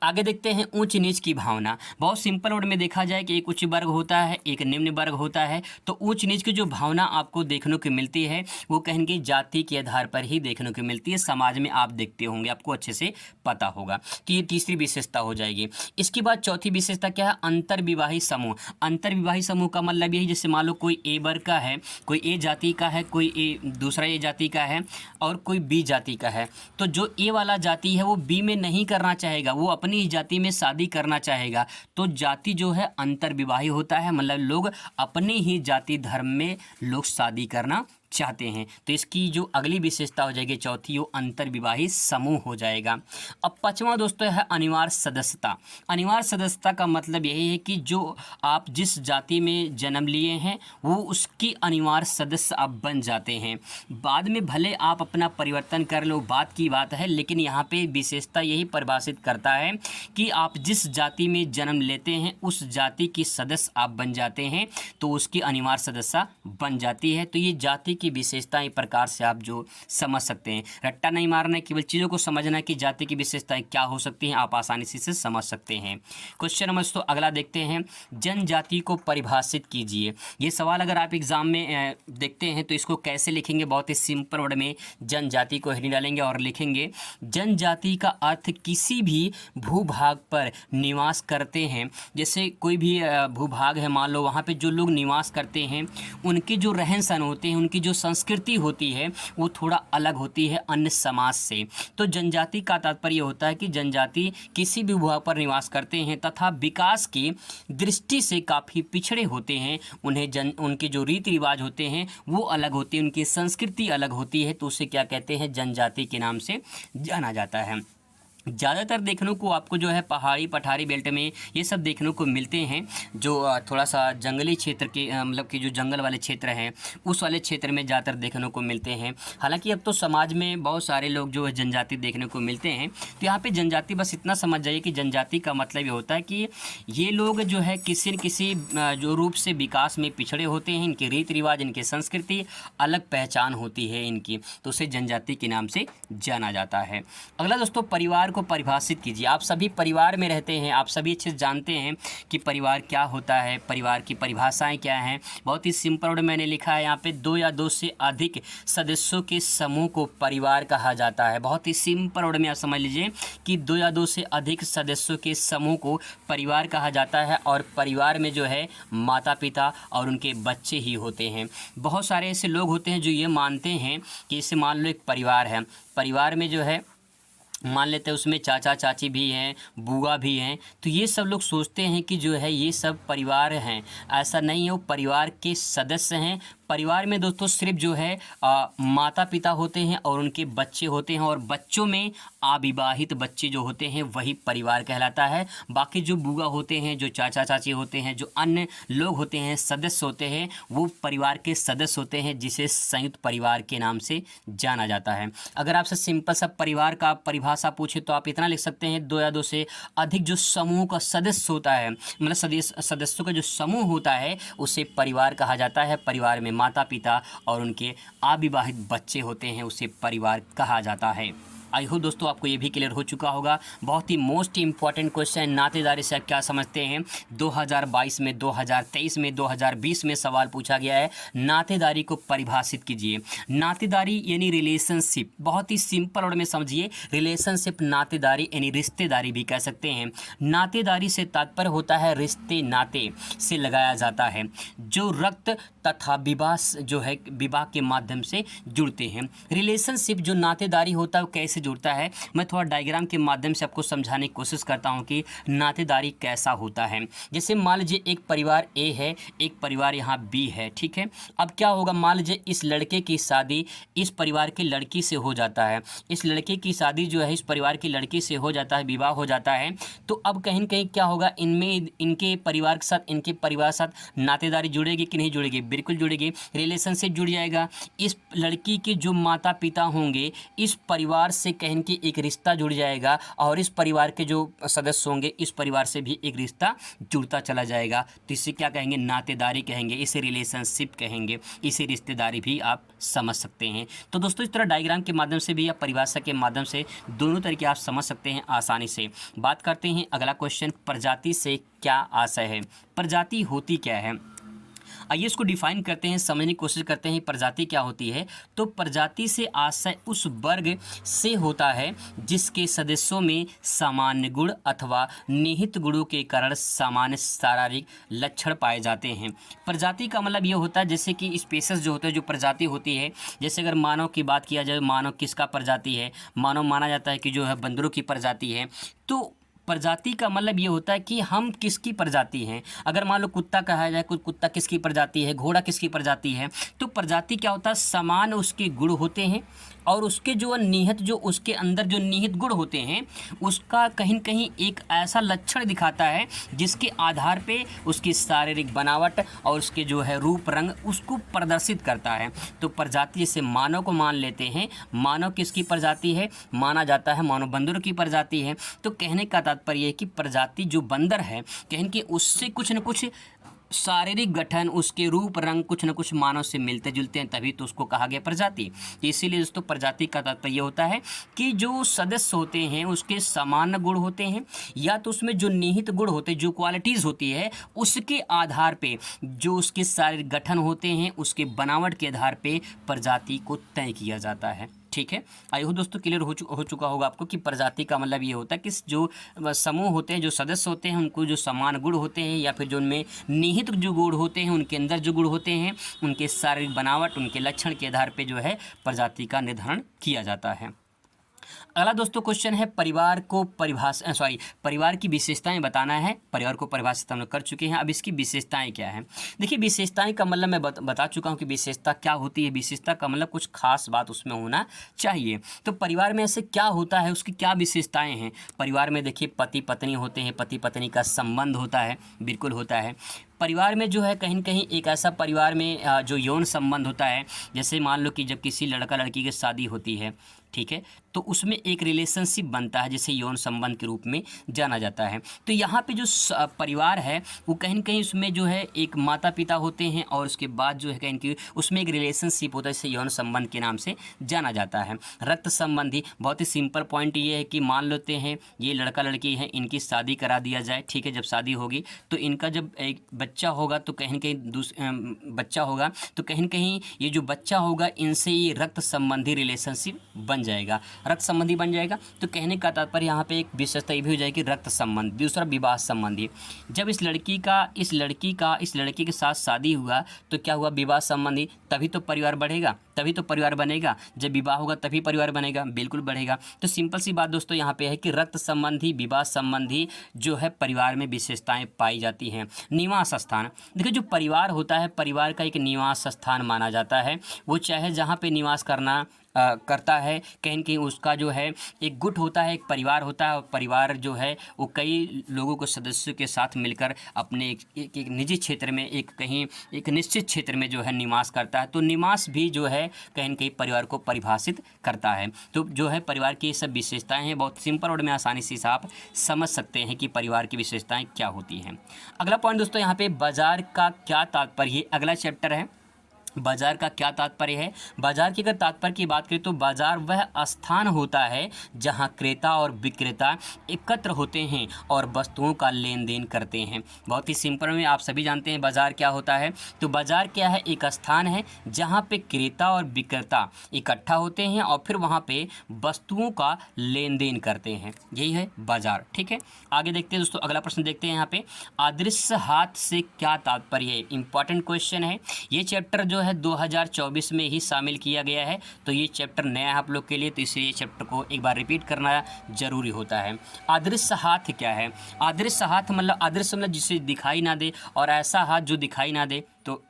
आगे देखते हैं ऊंच नीच की भावना। बहुत सिंपल वर्ड में देखा जाए कि एक उच्च वर्ग होता है, एक निम्न वर्ग होता है। तो ऊंच नीच की जो भावना आपको देखने को मिलती है वो कहेंगे जाति के आधार पर ही देखने को मिलती है। समाज में आप देखते होंगे, आपको अच्छे से पता होगा। तो ये तीसरी विशेषता हो जाएगी। इसके बाद चौथी विशेषता क्या है? अंतर्विवाही समूह। अंतर्विवाही समूह का मतलब यही, जैसे मान लो कोई ए वर्ग का है, कोई ए जाति का है, कोई ए दूसरा ए जाति का है और कोई बी जाति का है। तो जो ए वाला जाति है वो बी में नहीं करना चाहेगा, वो अपनी ही जाति में शादी करना चाहेगा। तो जाति जो है अंतर्विवाही होता है, मतलब लोग अपनी ही जाति धर्म में लोग शादी करना चाहते हैं। तो इसकी जो अगली विशेषता हो जाएगी चौथी, वो अंतर्विवाही समूह हो जाएगा। अब पांचवा दोस्तों है अनिवार्य सदस्यता। अनिवार्य सदस्यता का मतलब यही है कि जो आप जिस जाति में जन्म लिए हैं वो उसकी अनिवार्य सदस्य आप बन जाते हैं। बाद में भले आप अपना परिवर्तन कर लो, बात की बात है, लेकिन यहाँ पे विशेषता यही परिभाषित करता है कि आप जिस जाति में जन्म लेते हैं उस जाति की सदस्य आप बन जाते हैं, तो उसकी अनिवार्य सदस्य बन जाती है। तो ये जाति की विशेषताएं प्रकार से आप जो समझ सकते हैं। रट्टा नहीं मारना, केवल चीज़ों को समझना कि जाति की विशेषताएं क्या हो सकती हैं, आप आसानी से समझ सकते हैं। क्वेश्चन नंबर तो अगला देखते हैं, जनजाति को परिभाषित कीजिए। ये सवाल अगर आप एग्जाम में देखते हैं तो इसको कैसे लिखेंगे? बहुत ही सिंपल वर्ड में जनजाति को हेडिंग डालेंगे और लिखेंगे जनजाति का अर्थ किसी भी भूभाग पर निवास करते हैं। जैसे कोई भी भूभाग है, मान लो वहाँ पे जो लोग निवास करते हैं उनके जो रहन सहन होते हैं, उनकी जो संस्कृति होती है वो थोड़ा अलग होती है अन्य समाज से। तो जनजाति का तात्पर्य होता है कि जनजाति किसी भी भूभाग पर निवास करते हैं तथा विकास की दृष्टि से काफ़ी पिछड़े होते हैं। उनके जो रीति रिवाज होते हैं वो अलग होते हैं, उनकी संस्कृति अलग होती है, तो उसे क्या कहते हैं? जनजाति के नाम से जाना जाता है। ज़्यादातर देखने को आपको जो है पहाड़ी पठारी बेल्ट में ये सब देखने को मिलते हैं, जो थोड़ा सा जंगली क्षेत्र के मतलब कि जो जंगल वाले क्षेत्र हैं उस वाले क्षेत्र में ज़्यादातर देखने को मिलते हैं। हालांकि अब तो समाज में बहुत सारे लोग जो है जनजाति देखने को मिलते हैं। तो यहाँ पे जनजाति बस इतना समझ जाइए कि जनजाति का मतलब ये होता है कि ये लोग जो है किसी न किसी जो रूप से विकास में पिछड़े होते हैं, इनके रीति रिवाज, इनकी संस्कृति अलग पहचान होती है इनकी, तो उसे जनजाति के नाम से जाना जाता है। अगला दोस्तों, परिवार को परिभाषित कीजिए। आप सभी परिवार में रहते हैं, आप सभी अच्छे से जानते हैं कि परिवार क्या होता है, परिवार की परिभाषाएं क्या हैं। बहुत ही सिंपल वर्ड मैंने लिखा है यहाँ पे, दो या दो से अधिक सदस्यों के समूह को परिवार कहा जाता है। बहुत ही सिंपल वर्ड में आप समझ लीजिए कि दो या दो से अधिक सदस्यों के समूह को परिवार कहा जाता है। और परिवार में जो है माता पिता और उनके बच्चे ही होते हैं। बहुत सारे ऐसे लोग होते हैं जो ये मानते हैं कि इसे मान लो एक परिवार है, परिवार में जो है मान लेते हैं उसमें चाचा चाची भी हैं, बुआ भी हैं, तो ये सब लोग सोचते हैं कि जो है ये सब परिवार हैं। ऐसा नहीं है, वो परिवार के सदस्य हैं। परिवार में दोस्तों सिर्फ जो है माता पिता होते हैं और उनके बच्चे होते हैं, और बच्चों में अविवाहित बच्चे जो होते हैं वही परिवार कहलाता है। बाकी जो बुआ होते हैं, जो चाचा चाची होते हैं, जो अन्य लोग होते हैं, सदस्य होते हैं, वो परिवार के सदस्य होते हैं, जिसे संयुक्त परिवार के नाम से जाना जाता है। अगर आपसे सिंपल सा परिवार का परिभाषा पूछे तो आप इतना लिख सकते हैं, दो या दो से अधिक जो समूह का सदस्य होता है, मतलब सदस्यों का जो समूह होता है उसे परिवार कहा जाता है। परिवार में माता पिता और उनके अविवाहित बच्चे होते हैं, उसे परिवार कहा जाता है। आई होप दोस्तों आपको ये भी क्लियर हो चुका होगा। बहुत ही मोस्ट इंपॉर्टेंट क्वेश्चन, नातेदारी से आप क्या समझते हैं? 2022 में, 2023 में, 2020 में सवाल पूछा गया है, नातेदारी को परिभाषित कीजिए। नातेदारी यानी रिलेशनशिप, बहुत ही सिंपल वर्ड में समझिए, रिलेशनशिप नातेदारी यानी रिश्तेदारी भी कह सकते हैं। नातेदारी से तात्पर्य होता है रिश्ते नाते से लगाया जाता है, जो रक्त तथा विवाह जो है विवाह के माध्यम से जुड़ते हैं। रिलेशनशिप जो नातेदारी होता है वो कैसे से जुड़ता है। मैं थोड़ा डायग्राम के माध्यम से आपको समझाने की कोशिश करता हूँ कि नातेदारी कैसा होता है। जैसे मान लीजिए एक परिवार ए है, एक परिवार यहाँ बी है, ठीक है। अब क्या होगा, मान लीजिए इस लड़के की शादी इस परिवार की लड़की से हो जाता है, इस लड़के की शादी जो है इस परिवार की लड़की से हो जाता है, विवाह हो जाता है। तो अब कहीं न कहीं क्या होगा, इनमें इनके परिवार के साथ, इनके परिवार के साथ नातेदारी जुड़ेगी कि नहीं जुड़ेगी? बिल्कुल जुड़ेगी, रिलेशनशिप जुड़ जाएगा। इस लड़की के जो माता पिता होंगे, इस परिवार से कहीं के एक रिश्ता जुड़ जाएगा, और इस परिवार के जो सदस्य होंगे, इस परिवार से भी एक रिश्ता जुड़ता चला जाएगा। तो इसे क्या कहेंगे? नातेदारी कहेंगे, इसे रिलेशनशिप कहेंगे, इसे रिश्तेदारी भी आप समझ सकते हैं। तो दोस्तों इस तरह डायग्राम के माध्यम से भी या परिभाषा के माध्यम से दोनों तरीके आप समझ सकते हैं आसानी से। बात करते हैं अगला क्वेश्चन, प्रजाति से क्या आशय है? प्रजाति होती क्या है? आइए इसको डिफाइन करते हैं, समझने की कोशिश करते हैं प्रजाति क्या होती है। तो प्रजाति से आशय उस वर्ग से होता है जिसके सदस्यों में सामान्य गुण अथवा निहित गुणों के कारण सामान्य शारीरिक लक्षण पाए जाते हैं। प्रजाति का मतलब ये होता है जैसे कि स्पेसीज जो होते हैं, जो प्रजाति होती है, जैसे अगर मानव की बात किया जाए, मानव किसका प्रजाति है? मानव माना जाता है कि जो है बंदरों की प्रजाति है। तो प्रजाति का मतलब ये होता है कि हम किसकी प्रजाति हैं। अगर मान लो कुत्ता कहा जाए, कोई कुत्ता किसकी प्रजाति है, घोड़ा किसकी प्रजाति है। तो प्रजाति क्या होता है? समान उसके गुण होते हैं, और उसके जो निहित, जो उसके अंदर जो निहित गुण होते हैं, उसका कहीं न कहीं एक ऐसा लक्षण दिखाता है जिसके आधार पे उसकी शारीरिक बनावट और उसके जो है रूप रंग उसको प्रदर्शित करता है। तो प्रजाति जैसे मानव को मान लेते हैं, मानव किसकी प्रजाति है? माना जाता है मानव बंदरों की प्रजाति है। तो कहने का तात्पर्य है कि प्रजाति जो बंदर है, कहीं कि उससे कुछ न कुछ शारीरिक गठन, उसके रूप रंग कुछ न कुछ मानव से मिलते जुलते हैं, तभी तो उसको कहा गया प्रजाति। तो इसीलिए दोस्तों प्रजाति का तात्पर्य होता है कि जो सदस्य होते हैं उसके सामान्य गुण होते हैं, या तो उसमें जो निहित गुण होते हैं, जो क्वालिटीज़ होती है, उसके आधार पे जो उसके शारीरिक गठन होते हैं, उसके बनावट के आधार पे प्रजाति को तय किया जाता है। ठीक है, आई होप दोस्तों क्लियर हो चुका होगा आपको कि प्रजाति का मतलब ये होता है कि जो समूह होते हैं, जो सदस्य होते हैं, उनको जो समान गुण होते हैं, या फिर जो उनमें निहित जो गुण होते हैं, उनके अंदर जो गुण होते हैं, उनके शारीरिक बनावट, उनके लक्षण के आधार पे जो है प्रजाति का निर्धारण किया जाता है। अगला दोस्तों क्वेश्चन है, परिवार को परिवार की विशेषताएं बताना है। परिवार को परिभाषित हम लोग कर चुके हैं, अब इसकी विशेषताएं क्या है। देखिए विशेषताएं का मतलब मैं बता चुका हूं कि विशेषता क्या होती है। विशेषता का मतलब कुछ खास बात उसमें होना चाहिए। तो परिवार में ऐसे क्या होता है, उसकी क्या विशेषताएं हैं। परिवार में देखिए पति पत्नी होते हैं, पति पत्नी का संबंध होता है, बिल्कुल होता है। परिवार में जो है कहीं न कहीं एक ऐसा परिवार में जो यौन संबंध होता है, जैसे मान लो कि जब किसी लड़का लड़की की शादी होती है, ठीक है, तो उसमें एक रिलेशनशिप बनता है जिसे यौन संबंध के रूप में जाना जाता है। तो यहाँ पे जो परिवार है वो कहीं न कहीं उसमें जो है एक माता पिता होते हैं, और उसके बाद जो है कहीं कि उसमें एक रिलेशनशिप होता है जिसे यौन संबंध के नाम से जाना जाता है। रक्त संबंधी, बहुत ही सिंपल पॉइंट ये है कि मान लेते हैं ये लड़का लड़की है, इनकी शादी करा दिया जाए, ठीक है। जब शादी होगी तो इनका जब एक बच्चा होगा तो कहीं न कहीं बच्चा होगा तो कहीं न कहीं ये जो बच्चा होगा इनसे ये रक्त संबंधी रिलेशनशिप बन जाएगा, रक्त संबंधी बन जाएगा। तो कहने का तात्पर्य यहाँ पे एक विशेषता ये भी हो जाएगी रक्त संबंध। दूसरा विवाह संबंधी, जब इस लड़की के साथ शादी हुआ तो क्या हुआ? विवाह संबंधी, तभी तो परिवार बढ़ेगा, तभी तो परिवार बनेगा। जब विवाह होगा तभी परिवार बनेगा, बिल्कुल बढ़ेगा। तो सिंपल सी बात दोस्तों यहाँ पे है कि रक्त संबंधी, विवाह संबंधी जो है परिवार में विशेषताएं पाई जाती हैं। निवास स्थान, देखिए जो परिवार होता है, परिवार का एक निवास स्थान माना जाता है। वो चाहे जहाँ पे निवास करता है, कहीं न कहीं उसका जो है एक गुट होता है, एक परिवार होता है, और परिवार जो है वो कई लोगों को सदस्यों के साथ मिलकर अपने एक निजी क्षेत्र में, एक निश्चित क्षेत्र में जो है निवास करता है। तो निवास भी जो है कहीं न कहीं परिवार को परिभाषित करता है। तो जो है परिवार की ये सब विशेषताएं हैं, बहुत सिंपल और में आसानी से आप समझ सकते हैं कि परिवार की विशेषताएं क्या होती हैं। अगला पॉइंट दोस्तों यहाँ पे, बाजार का क्या तात्पर्य, अगला चैप्टर है। बाजार का क्या तात्पर्य है? बाजार की अगर तात्पर्य की बात करें तो बाजार वह स्थान होता है जहां क्रेता और विक्रेता एकत्र होते हैं और वस्तुओं का लेन देन करते हैं। बहुत ही सिंपल में आप सभी जानते हैं बाजार क्या होता है। तो बाजार क्या है? एक स्थान है जहां पे क्रेता और विक्रेता इकट्ठा होते हैं और फिर वहां पे वस्तुओं का लेन देन करते हैं, यही है बाजार। ठीक है, आगे देखते हैं दोस्तों, अगला प्रश्न देखते हैं यहाँ पे, अदृश्य हाथ से क्या तात्पर्य है? इंपॉर्टेंट क्वेश्चन है। ये चैप्टर जो जो है 2024 में ही शामिल किया गया है। तो ये चैप्टर नया है आप लोग के लिए, तो इसलिए ये चैप्टर को एक बार रिपीट करना जरूरी होता है। अदृश्य हाथ क्या है? अदृश्य हाथ मतलब अदृश्य मतलब जिसे दिखाई ना दे, और ऐसा हाथ जो दिखाई ना दे। तो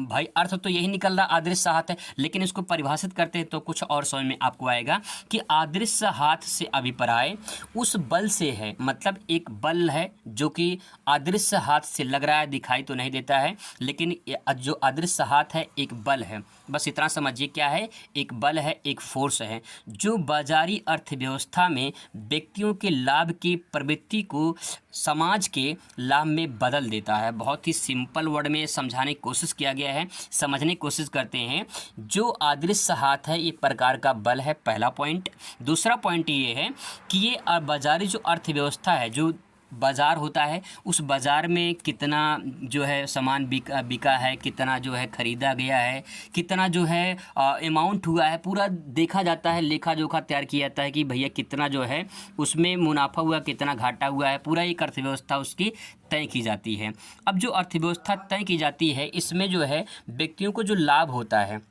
भाई अर्थ तो यही निकल रहा अदृश्य हाथ है, लेकिन इसको परिभाषित करते हैं तो कुछ और समझ में आपको आएगा कि अदृश्य हाथ से अभिप्राय उस बल से है। मतलब एक बल है जो कि अदृश्य हाथ से लग रहा है, दिखाई तो नहीं देता है, लेकिन जो अदृश्य हाथ है एक बल है। बस इतना समझिए क्या है, एक बल है, एक फोर्स है जो बाजारी अर्थव्यवस्था में व्यक्तियों के लाभ की प्रवृत्ति को समाज के लाभ में बदल देता है। बहुत ही सिंपल वर्ड में समझाने की कोशिश किया गया है, समझने की कोशिश करते हैं। जो अदृश्य हाथ है ये प्रकार का बल है, पहला पॉइंट। दूसरा पॉइंट ये है कि ये बाजारी जो अर्थव्यवस्था है, जो बाज़ार होता है, उस बाज़ार में कितना जो है सामान बिका है, कितना जो है ख़रीदा गया है, कितना जो है अमाउंट हुआ है, पूरा देखा जाता है, लेखा जोखा तैयार किया जाता है कि भैया कितना जो है उसमें मुनाफा हुआ, कितना घाटा हुआ है, पूरा एक अर्थव्यवस्था उसकी तय की जाती है। अब जो अर्थव्यवस्था तय की जाती है इसमें जो है व्यक्तियों को जो लाभ होता है,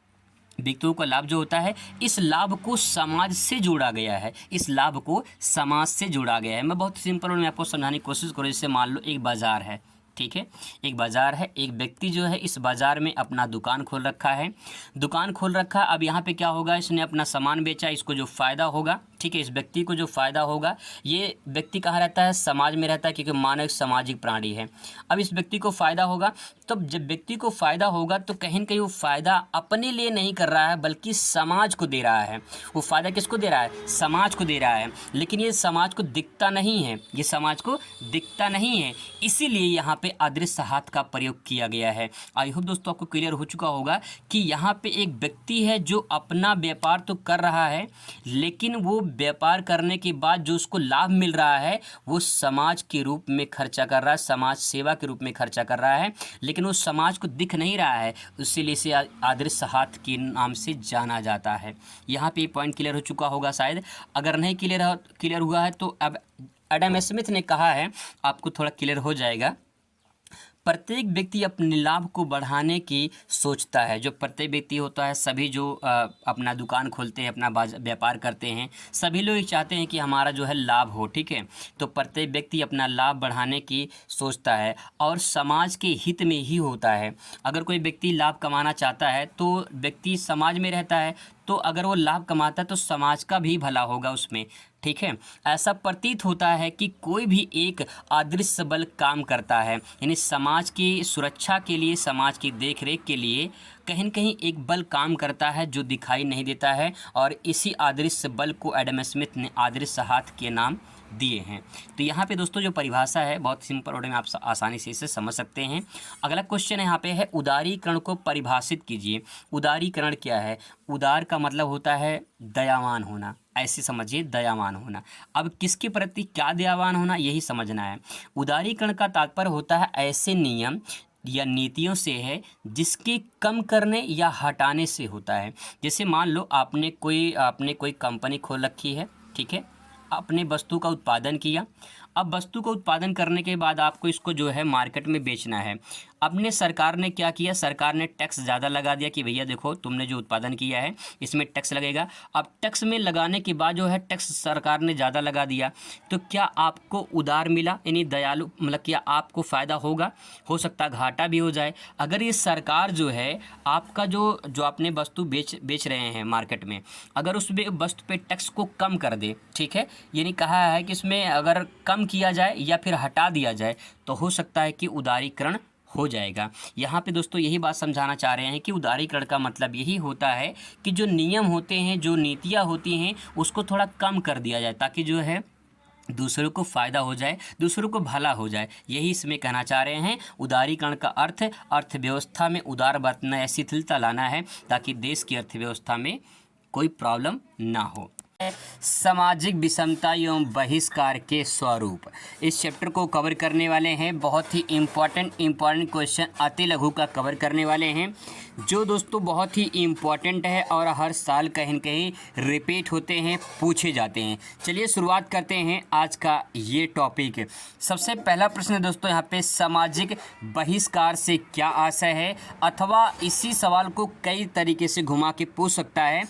व्यक्तियों का लाभ जो होता है, इस लाभ को समाज से जोड़ा गया है, इस लाभ को समाज से जोड़ा गया है। मैं बहुत सिंपल में आपको समझाने की कोशिश करूँ। जैसे मान लो एक बाज़ार है, ठीक है, एक बाज़ार है, एक व्यक्ति जो है इस बाज़ार में अपना दुकान खोल रखा है, दुकान खोल रखा। अब यहाँ पे क्या होगा, इसने अपना सामान बेचा, इसको जो फ़ायदा होगा, ठीक है, इस व्यक्ति को जो फ़ायदा होगा, ये व्यक्ति कहाँ रहता है, समाज में रहता है, क्योंकि मानव एक सामाजिक प्राणी है। अब इस व्यक्ति को फ़ायदा होगा, तो जब व्यक्ति को फ़ायदा होगा तो कहीं न कहीं वो फ़ायदा अपने लिए नहीं कर रहा है बल्कि समाज को दे रहा है। वो फ़ायदा किसको दे रहा है, समाज को दे रहा है, लेकिन ये समाज को दिखता नहीं है, ये समाज को दिखता नहीं है, इसीलिए यहाँ पे अदृश्य हाथ का प्रयोग किया गया है। आई होप दोस्तों आपको क्लियर हो चुका होगा कि यहाँ पे एक व्यक्ति है जो अपना व्यापार तो कर रहा है, लेकिन वो व्यापार करने के बाद जो उसको लाभ मिल रहा है वो समाज के रूप में खर्चा कर रहा है, समाज सेवा के रूप में खर्चा कर रहा है, लेकिन वो समाज को दिख नहीं रहा है, इसीलिए इसे अदृश्य हाथ के नाम से जाना जाता है। यहाँ पे पॉइंट क्लियर हो चुका होगा शायद, अगर नहीं क्लियर हुआ है तो अब एडम स्मिथ ने कहा है, आपको थोड़ा क्लियर हो जाएगा। प्रत्येक व्यक्ति अपने लाभ को बढ़ाने की सोचता है। जो प्रत्येक व्यक्ति होता है, सभी जो अपना दुकान खोलते हैं, अपना व्यापार करते हैं, सभी लोग चाहते हैं कि हमारा जो है लाभ हो, ठीक है। तो प्रत्येक व्यक्ति अपना लाभ बढ़ाने की सोचता है और समाज के हित में ही होता है। अगर कोई व्यक्ति लाभ कमाना चाहता है तो व्यक्ति समाज में रहता है, तो अगर वो लाभ कमाता है तो समाज का भी भला होगा उसमें, ठीक है। ऐसा प्रतीत होता है कि कोई भी एक अदृश्य बल काम करता है, यानी समाज की सुरक्षा के लिए, समाज की देखरेख के लिए कहीं न कहीं एक बल काम करता है जो दिखाई नहीं देता है, और इसी अदृश्य बल को एडम स्मिथ ने अदृश्य हाथ के नाम दिए हैं। तो यहाँ पे दोस्तों जो परिभाषा है बहुत सिंपल वर्ड में आप आसानी से इसे समझ सकते हैं। अगला क्वेश्चन यहाँ पे है, उदारीकरण को परिभाषित कीजिए। उदारीकरण क्या है? उदार का मतलब होता है दयावान होना, ऐसे समझिए, दयावान होना। अब किसके प्रति क्या दयावान होना, यही समझना है। उदारीकरण का तात्पर्य होता है ऐसे नियम या नीतियों से है जिसके कम करने या हटाने से होता है। जैसे मान लो आपने कोई कंपनी खोल रखी है, ठीक है, अपने वस्तु का उत्पादन किया। अब वस्तु को उत्पादन करने के बाद आपको इसको जो है मार्केट में बेचना है। अपने सरकार ने क्या किया, सरकार ने टैक्स ज़्यादा लगा दिया कि भैया देखो तुमने जो उत्पादन किया है इसमें टैक्स लगेगा। अब टैक्स में लगाने के बाद जो है टैक्स सरकार ने ज़्यादा लगा दिया, तो क्या आपको उदार मिला, यानी दयालु, मतलब क्या आपको फ़ायदा होगा? हो सकता है घाटा भी हो जाए। अगर ये सरकार जो है आपका जो आपने वस्तु बेच रहे हैं मार्केट में, अगर उस वस्तु पे टैक्स को कम कर दे, ठीक है, यानी कहा है कि इसमें अगर कम किया जाए या फिर हटा दिया जाए तो हो सकता है कि उदारीकरण हो जाएगा। यहाँ पे दोस्तों यही बात समझाना चाह रहे हैं कि उदारीकरण का मतलब यही होता है कि जो नियम होते हैं, जो नीतियाँ होती हैं, उसको थोड़ा कम कर दिया जाए ताकि जो है दूसरों को फ़ायदा हो जाए, दूसरों को भला हो जाए। यही इसमें कहना चाह रहे हैं। उदारीकरण का अर्थ अर्थव्यवस्था में उदार बरतना या शिथिलता लाना है ताकि देश की अर्थव्यवस्था में कोई प्रॉब्लम ना हो। सामाजिक विषमता एवं बहिष्कार के स्वरूप। इस चैप्टर को कवर करने वाले हैं, बहुत ही इम्पॉर्टेंट क्वेश्चन अति लघु का कवर करने वाले हैं, जो दोस्तों बहुत ही इम्पॉर्टेंट है और हर साल कहीं न कहीं रिपीट होते हैं, पूछे जाते हैं। चलिए शुरुआत करते हैं आज का ये टॉपिक। सबसे पहला प्रश्न दोस्तों यहाँ पे सामाजिक बहिष्कार से क्या आशय है, अथवा इसी सवाल को कई तरीके से घुमा के पूछ सकता है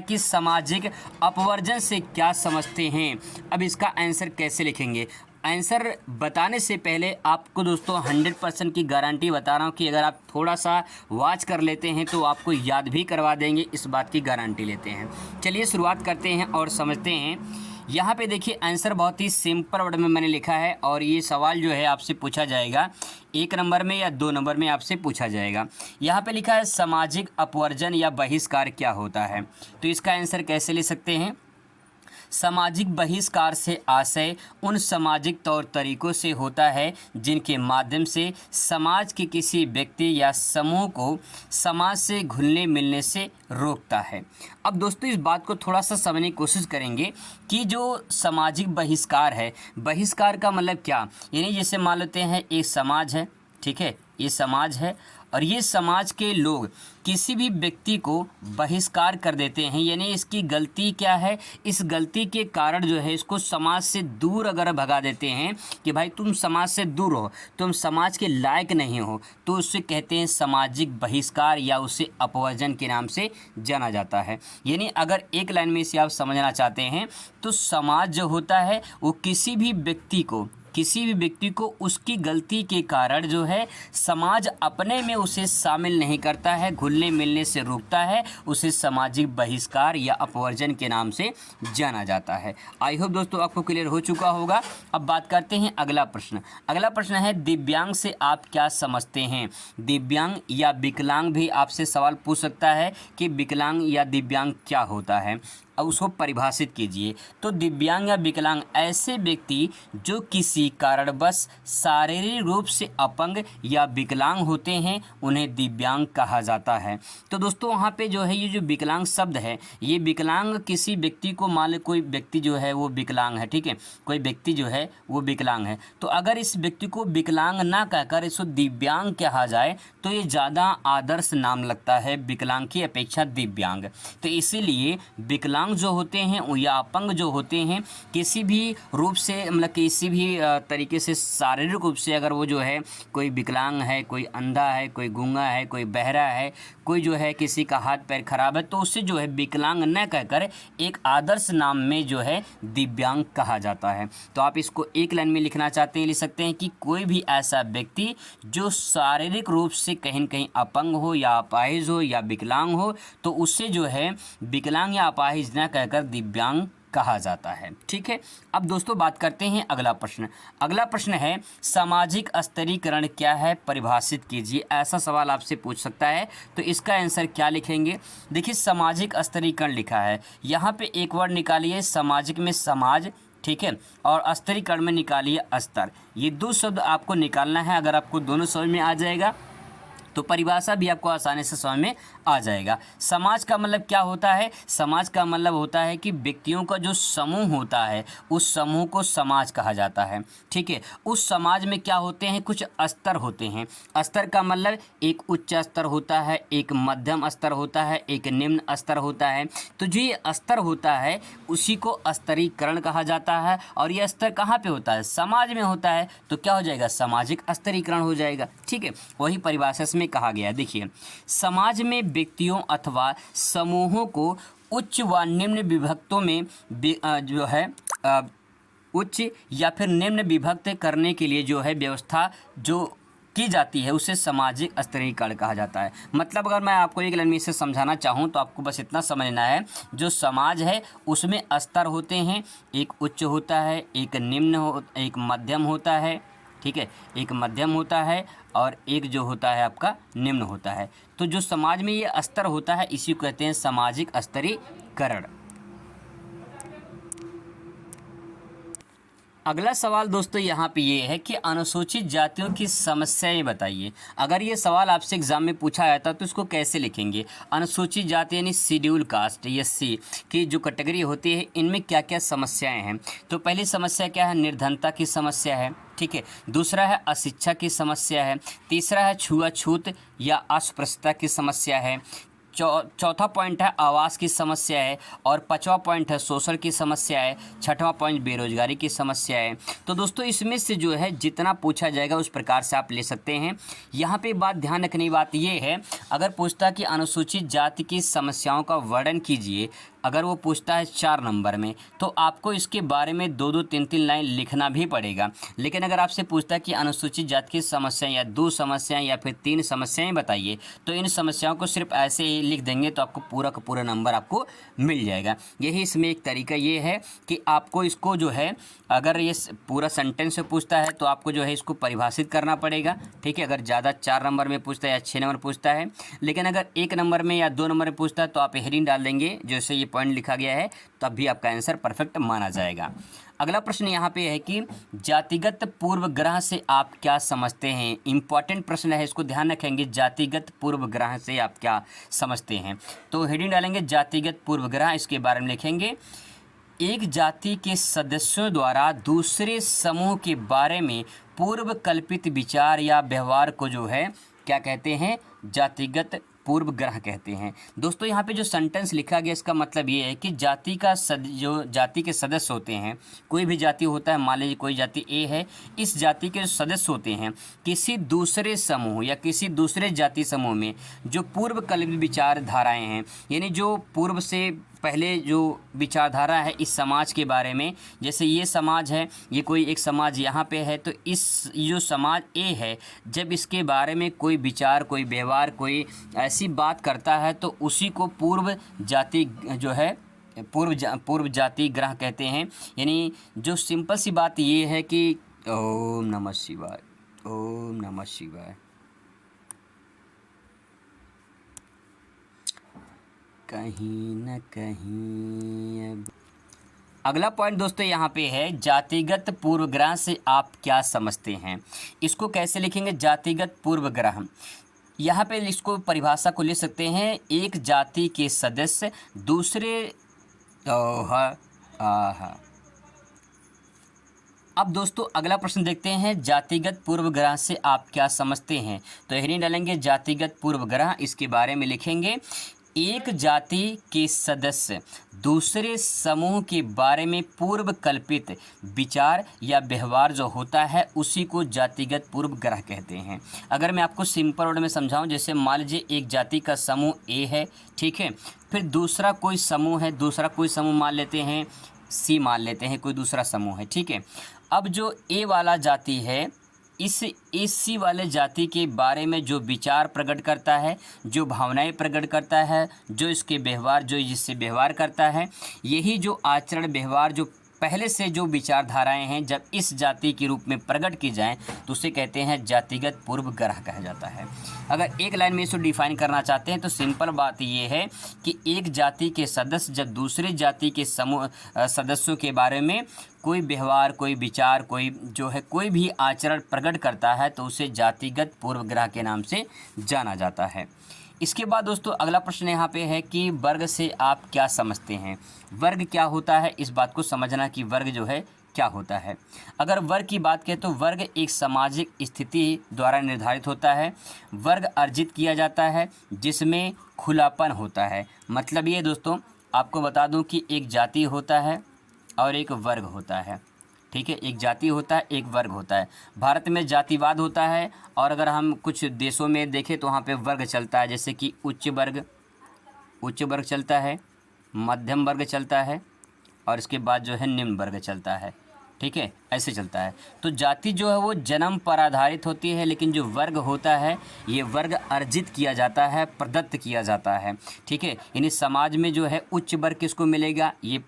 कि सामाजिक अपवर्जन से क्या समझते हैं। अब इसका आंसर कैसे लिखेंगे? आंसर बताने से पहले आपको दोस्तों 100% की गारंटी बता रहा हूँ कि अगर आप थोड़ा सा वॉच कर लेते हैं तो आपको याद भी करवा देंगे, इस बात की गारंटी लेते हैं। चलिए शुरुआत करते हैं और समझते हैं। यहाँ पे देखिए आंसर बहुत ही सिंपल वर्ड में मैंने लिखा है और ये सवाल जो है आपसे पूछा जाएगा 1 नंबर में या 2 नंबर में आपसे पूछा जाएगा। यहाँ पे लिखा है सामाजिक अपवर्जन या बहिष्कार क्या होता है, तो इसका आंसर कैसे ले सकते हैं? सामाजिक बहिष्कार से आशय उन सामाजिक तौर तरीकों से होता है जिनके माध्यम से समाज के किसी व्यक्ति या समूह को समाज से घुलने मिलने से रोकता है। अब दोस्तों इस बात को थोड़ा सा समझने की कोशिश करेंगे कि जो सामाजिक बहिष्कार है, बहिष्कार का मतलब क्या, यानी जैसे मान लेते हैं एक समाज है, ठीक है, ये समाज है और ये समाज के लोग किसी भी व्यक्ति को बहिष्कार कर देते हैं, यानी इसकी गलती क्या है, इस गलती के कारण जो है इसको समाज से दूर अगर भगा देते हैं कि भाई तुम समाज से दूर हो, तुम समाज के लायक नहीं हो, तो उससे कहते हैं सामाजिक बहिष्कार या उसे अपवर्जन के नाम से जाना जाता है। यानी अगर एक लाइन में इसे आप समझना चाहते हैं तो समाज जो होता है वो किसी भी व्यक्ति को उसकी गलती के कारण जो है समाज अपने में उसे शामिल नहीं करता है, घुलने मिलने से रोकता है, उसे सामाजिक बहिष्कार या अपवर्जन के नाम से जाना जाता है। आई होप दोस्तों आपको क्लियर हो चुका होगा। अब बात करते हैं अगला प्रश्न। अगला प्रश्न है दिव्यांग से आप क्या समझते हैं? दिव्यांग या विकलांग भी आपसे सवाल पूछ सकता है कि विकलांग या दिव्यांग क्या होता है, अब उसको परिभाषित कीजिए। तो दिव्यांग या विकलांग ऐसे व्यक्ति जो किसी कारणवश शारीरिक रूप से अपंग या विकलांग होते हैं, उन्हें दिव्यांग कहा जाता है। तो दोस्तों वहाँ पे जो है ये जो विकलांग शब्द है, ये विकलांग किसी व्यक्ति को, मान लो कोई व्यक्ति जो है वो विकलांग है, ठीक है, कोई व्यक्ति जो है वो विकलांग है, तो अगर इस व्यक्ति को विकलांग ना कहकर इसको दिव्यांग कहा जाए तो ये ज़्यादा आदर्श नाम लगता है विकलांग की अपेक्षा दिव्यांग। तो इसीलिए विकलांग जो होते हैं या अपंग जो होते हैं किसी भी रूप से, मतलब किसी भी तरीके से शारीरिक रूप से, अगर वो जो है कोई विकलांग है, कोई अंधा है, कोई गूंगा है, कोई बहरा है, कोई जो है किसी का हाथ पैर खराब है, तो उससे जो है विकलांग न कहकर एक आदर्श नाम में जो है दिव्यांग कहा जाता है। तो आप इसको एक लाइन में लिखना चाहते हैं, लिख सकते हैं कि कोई भी ऐसा व्यक्ति जो शारीरिक रूप से कहीं न कहीं अपंग हो या अपाहिज हो या विकलांग हो, तो उससे जो है विकलांग या अपाहिज न कहकर दिव्यांग कहा जाता है। ठीक है, अब दोस्तों बात करते हैं अगला प्रश्न। अगला प्रश्न है सामाजिक स्तरीकरण क्या है, परिभाषित कीजिए। ऐसा सवाल आपसे पूछ सकता है, तो इसका आंसर क्या लिखेंगे? देखिए सामाजिक स्तरीकरण लिखा है, यहाँ पे एक वर्ड निकालिए, सामाजिक में समाज, ठीक है, और स्तरीकरण में निकालिए स्तर। ये 2 शब्द आपको निकालना है। अगर आपको दोनों समझ में आ जाएगा तो परिभाषा भी आपको आसानी से समझ में आ जाएगा। समाज का मतलब क्या होता है? समाज का मतलब होता है कि व्यक्तियों का जो समूह होता है उस समूह को समाज कहा जाता है। ठीक है, उस समाज में क्या होते हैं, कुछ स्तर होते हैं। स्तर का मतलब एक उच्च स्तर होता है, एक मध्यम स्तर होता है, एक निम्न स्तर होता है। तो जो ये स्तर होता है उसी को स्तरीकरण कहा जाता है। और ये स्तर कहाँ पे होता है? समाज में होता है। तो क्या हो जाएगा? सामाजिक स्तरीकरण हो जाएगा। ठीक है, वही परिभाषा में कहा गया है। देखिए समाज में व्यक्तियों अथवा समूहों को उच्च व निम्न विभक्तों में जो है उच्च या फिर निम्न विभक्त करने के लिए जो है व्यवस्था जो की जाती है उसे सामाजिक स्तरीकरण कहा जाता है। मतलब अगर मैं आपको एक लाइन में इसे समझाना चाहूँ तो आपको बस इतना समझना है, जो समाज है उसमें स्तर होते हैं, एक उच्च होता है, एक निम्न एक मध्यम होता है। ठीक है, एक मध्यम होता है और एक जो होता है आपका निम्न होता है। तो जो समाज में ये स्तर होता है इसी को कहते हैं सामाजिक स्तरीकरण। अगला सवाल दोस्तों यहाँ पे ये है कि अनुसूचित जातियों की समस्याएं बताइए। अगर ये सवाल आपसे एग्जाम में पूछा जाता तो इसको कैसे लिखेंगे? अनुसूचित जाति यानी शेड्यूल कास्ट एससी की जो कैटेगरी होती है, इनमें क्या क्या समस्याएं हैं? तो पहली समस्या क्या है? निर्धनता की समस्या है, ठीक है। दूसरा है अशिक्षा की समस्या है। तीसरा है छुआछूत या अस्पृश्यता की समस्या है। चौथा पॉइंट है आवास की समस्या है। और पांचवा पॉइंट है शोषण की समस्या है। छठवां पॉइंट बेरोजगारी की समस्या है। तो दोस्तों इसमें से जो है जितना पूछा जाएगा उस प्रकार से आप ले सकते हैं। यहाँ पे बात ध्यान रखने की बात ये है, अगर पूछता कि अनुसूचित जाति की समस्याओं का वर्णन कीजिए, अगर वो पूछता है 4 नंबर में, तो आपको इसके बारे में 2-2 3-3 लाइन लिखना भी पड़ेगा। लेकिन अगर आपसे पूछता है कि अनुसूचित जाति की समस्याएं या 2 समस्याएं या फिर 3 समस्याएं बताइए, तो इन समस्याओं को सिर्फ ऐसे ही लिख देंगे तो आपको पूरा का पूरा नंबर आपको मिल जाएगा। यही इसमें एक तरीका ये है कि आपको इसको जो है, अगर ये पूरा सेंटेंस से पूछता है तो आपको जो है इसको परिभाषित करना पड़ेगा, ठीक है। अगर ज़्यादा 4 नंबर में पूछता है या 6 नंबर पूछता है, लेकिन अगर 1 नंबर में या 2 नंबर में पूछता है तो आप हेडिंग डाल देंगे जैसे ये पॉइंट लिखा गया है, तब भी आपका आंसर परफेक्ट माना जाएगा। अगला प्रश्न यहाँ पे है कि जातिगत पूर्वग्रह से आप क्या समझते हैं? इंपॉर्टेंट प्रश्न है, इसको ध्यान रखेंगे। जातिगत पूर्वग्रह से आप क्या समझते हैं? तो हेडिंग डालेंगे जातिगत पूर्वग्रह, इसके बारे में लिखेंगे एक जाति के सदस्यों द्वारा दूसरे समूह के बारे में पूर्व कल्पित विचार या व्यवहार को जो है क्या कहते हैं? जातिगत पूर्वग्रह कहते हैं। दोस्तों यहाँ पे जो सेंटेंस लिखा गया इसका मतलब ये है कि जाति का जो जाति के सदस्य होते हैं, कोई भी जाति होता है, मान लीजिए कोई जाति ए है, इस जाति के जो सदस्य होते हैं किसी दूसरे समूह या किसी दूसरे जाति समूह में जो पूर्व कल्पित विचारधाराएँ हैं, यानी जो पूर्व से पहले जो विचारधारा है इस समाज के बारे में, जैसे ये समाज है, ये कोई एक समाज यहाँ पे है, तो इस जो समाज ए है, जब इसके बारे में कोई विचार, कोई व्यवहार, कोई ऐसी बात करता है तो उसी को पूर्व जाति जो है पूर्व जाति ग्रह कहते हैं। यानी जो सिंपल सी बात ये है कि ओम नमः शिवाय, ओम नमः शिवाय। कहीं न कहीं अब अगला पॉइंट दोस्तों यहाँ पे है जातिगत पूर्वग्रह से आप क्या समझते हैं? इसको कैसे लिखेंगे? जातिगत पूर्वग्रह, यहाँ पे इसको परिभाषा को लिख सकते हैं, एक जाति के सदस्य दूसरे अब दोस्तों अगला प्रश्न देखते हैं, जातिगत पूर्वग्रह से आप क्या समझते हैं? तो हेडिंग डालेंगे जातिगत पूर्वग्रह, इसके बारे में लिखेंगे एक जाति के सदस्य दूसरे समूह के बारे में पूर्व कल्पित विचार या व्यवहार जो होता है उसी को जातिगत पूर्वग्रह कहते हैं। अगर मैं आपको सिंपल वर्ड में समझाऊं, जैसे मान लीजिए एक जाति का समूह ए है, ठीक है, फिर दूसरा कोई समूह है, दूसरा कोई समूह मान लेते हैं सी, मान लेते हैं कोई दूसरा समूह है, ठीक है। अब जो ए वाला जाति है, इस सी वाले जाति के बारे में जो विचार प्रकट करता है, जो भावनाएं प्रकट करता है, जो इसके व्यवहार, जो जिससे व्यवहार करता है, यही जो आचरण व्यवहार जो पहले से जो विचारधाराएं हैं जब इस जाति के रूप में प्रकट की जाएं तो उसे कहते हैं जातिगत पूर्वग्रह कहा जाता है। अगर एक लाइन में इसको डिफाइन करना चाहते हैं तो सिंपल बात ये है कि एक जाति के सदस्य जब दूसरे जाति के समूह सदस्यों के बारे में कोई व्यवहार, कोई विचार, कोई जो है कोई भी आचरण प्रकट करता है तो उसे जातिगत पूर्वग्रह के नाम से जाना जाता है। इसके बाद दोस्तों अगला प्रश्न यहाँ पे है कि वर्ग से आप क्या समझते हैं? वर्ग क्या होता है, इस बात को समझना कि वर्ग जो है क्या होता है। अगर वर्ग की बात करें तो वर्ग एक सामाजिक स्थिति द्वारा निर्धारित होता है। वर्ग अर्जित किया जाता है जिसमें खुलापन होता है। मतलब ये दोस्तों आपको बता दूं कि एक जाति होता है और एक वर्ग होता है, ठीक है। एक जाति होता है, एक वर्ग होता है। भारत में जातिवाद होता है और अगर हम कुछ देशों में देखें तो वहाँ पे वर्ग चलता है, जैसे कि उच्च वर्ग चलता है, मध्यम वर्ग चलता है और इसके बाद जो है निम्न वर्ग चलता है, ठीक है, ऐसे चलता है। तो जाति जो है वो जन्म पर आधारित होती है, लेकिन जो वर्ग होता है ये वर्ग अर्जित किया जाता है, प्रदत्त किया जाता है, ठीक है। यानी समाज में जो है उच्च वर्ग किसको मिलेगा? ये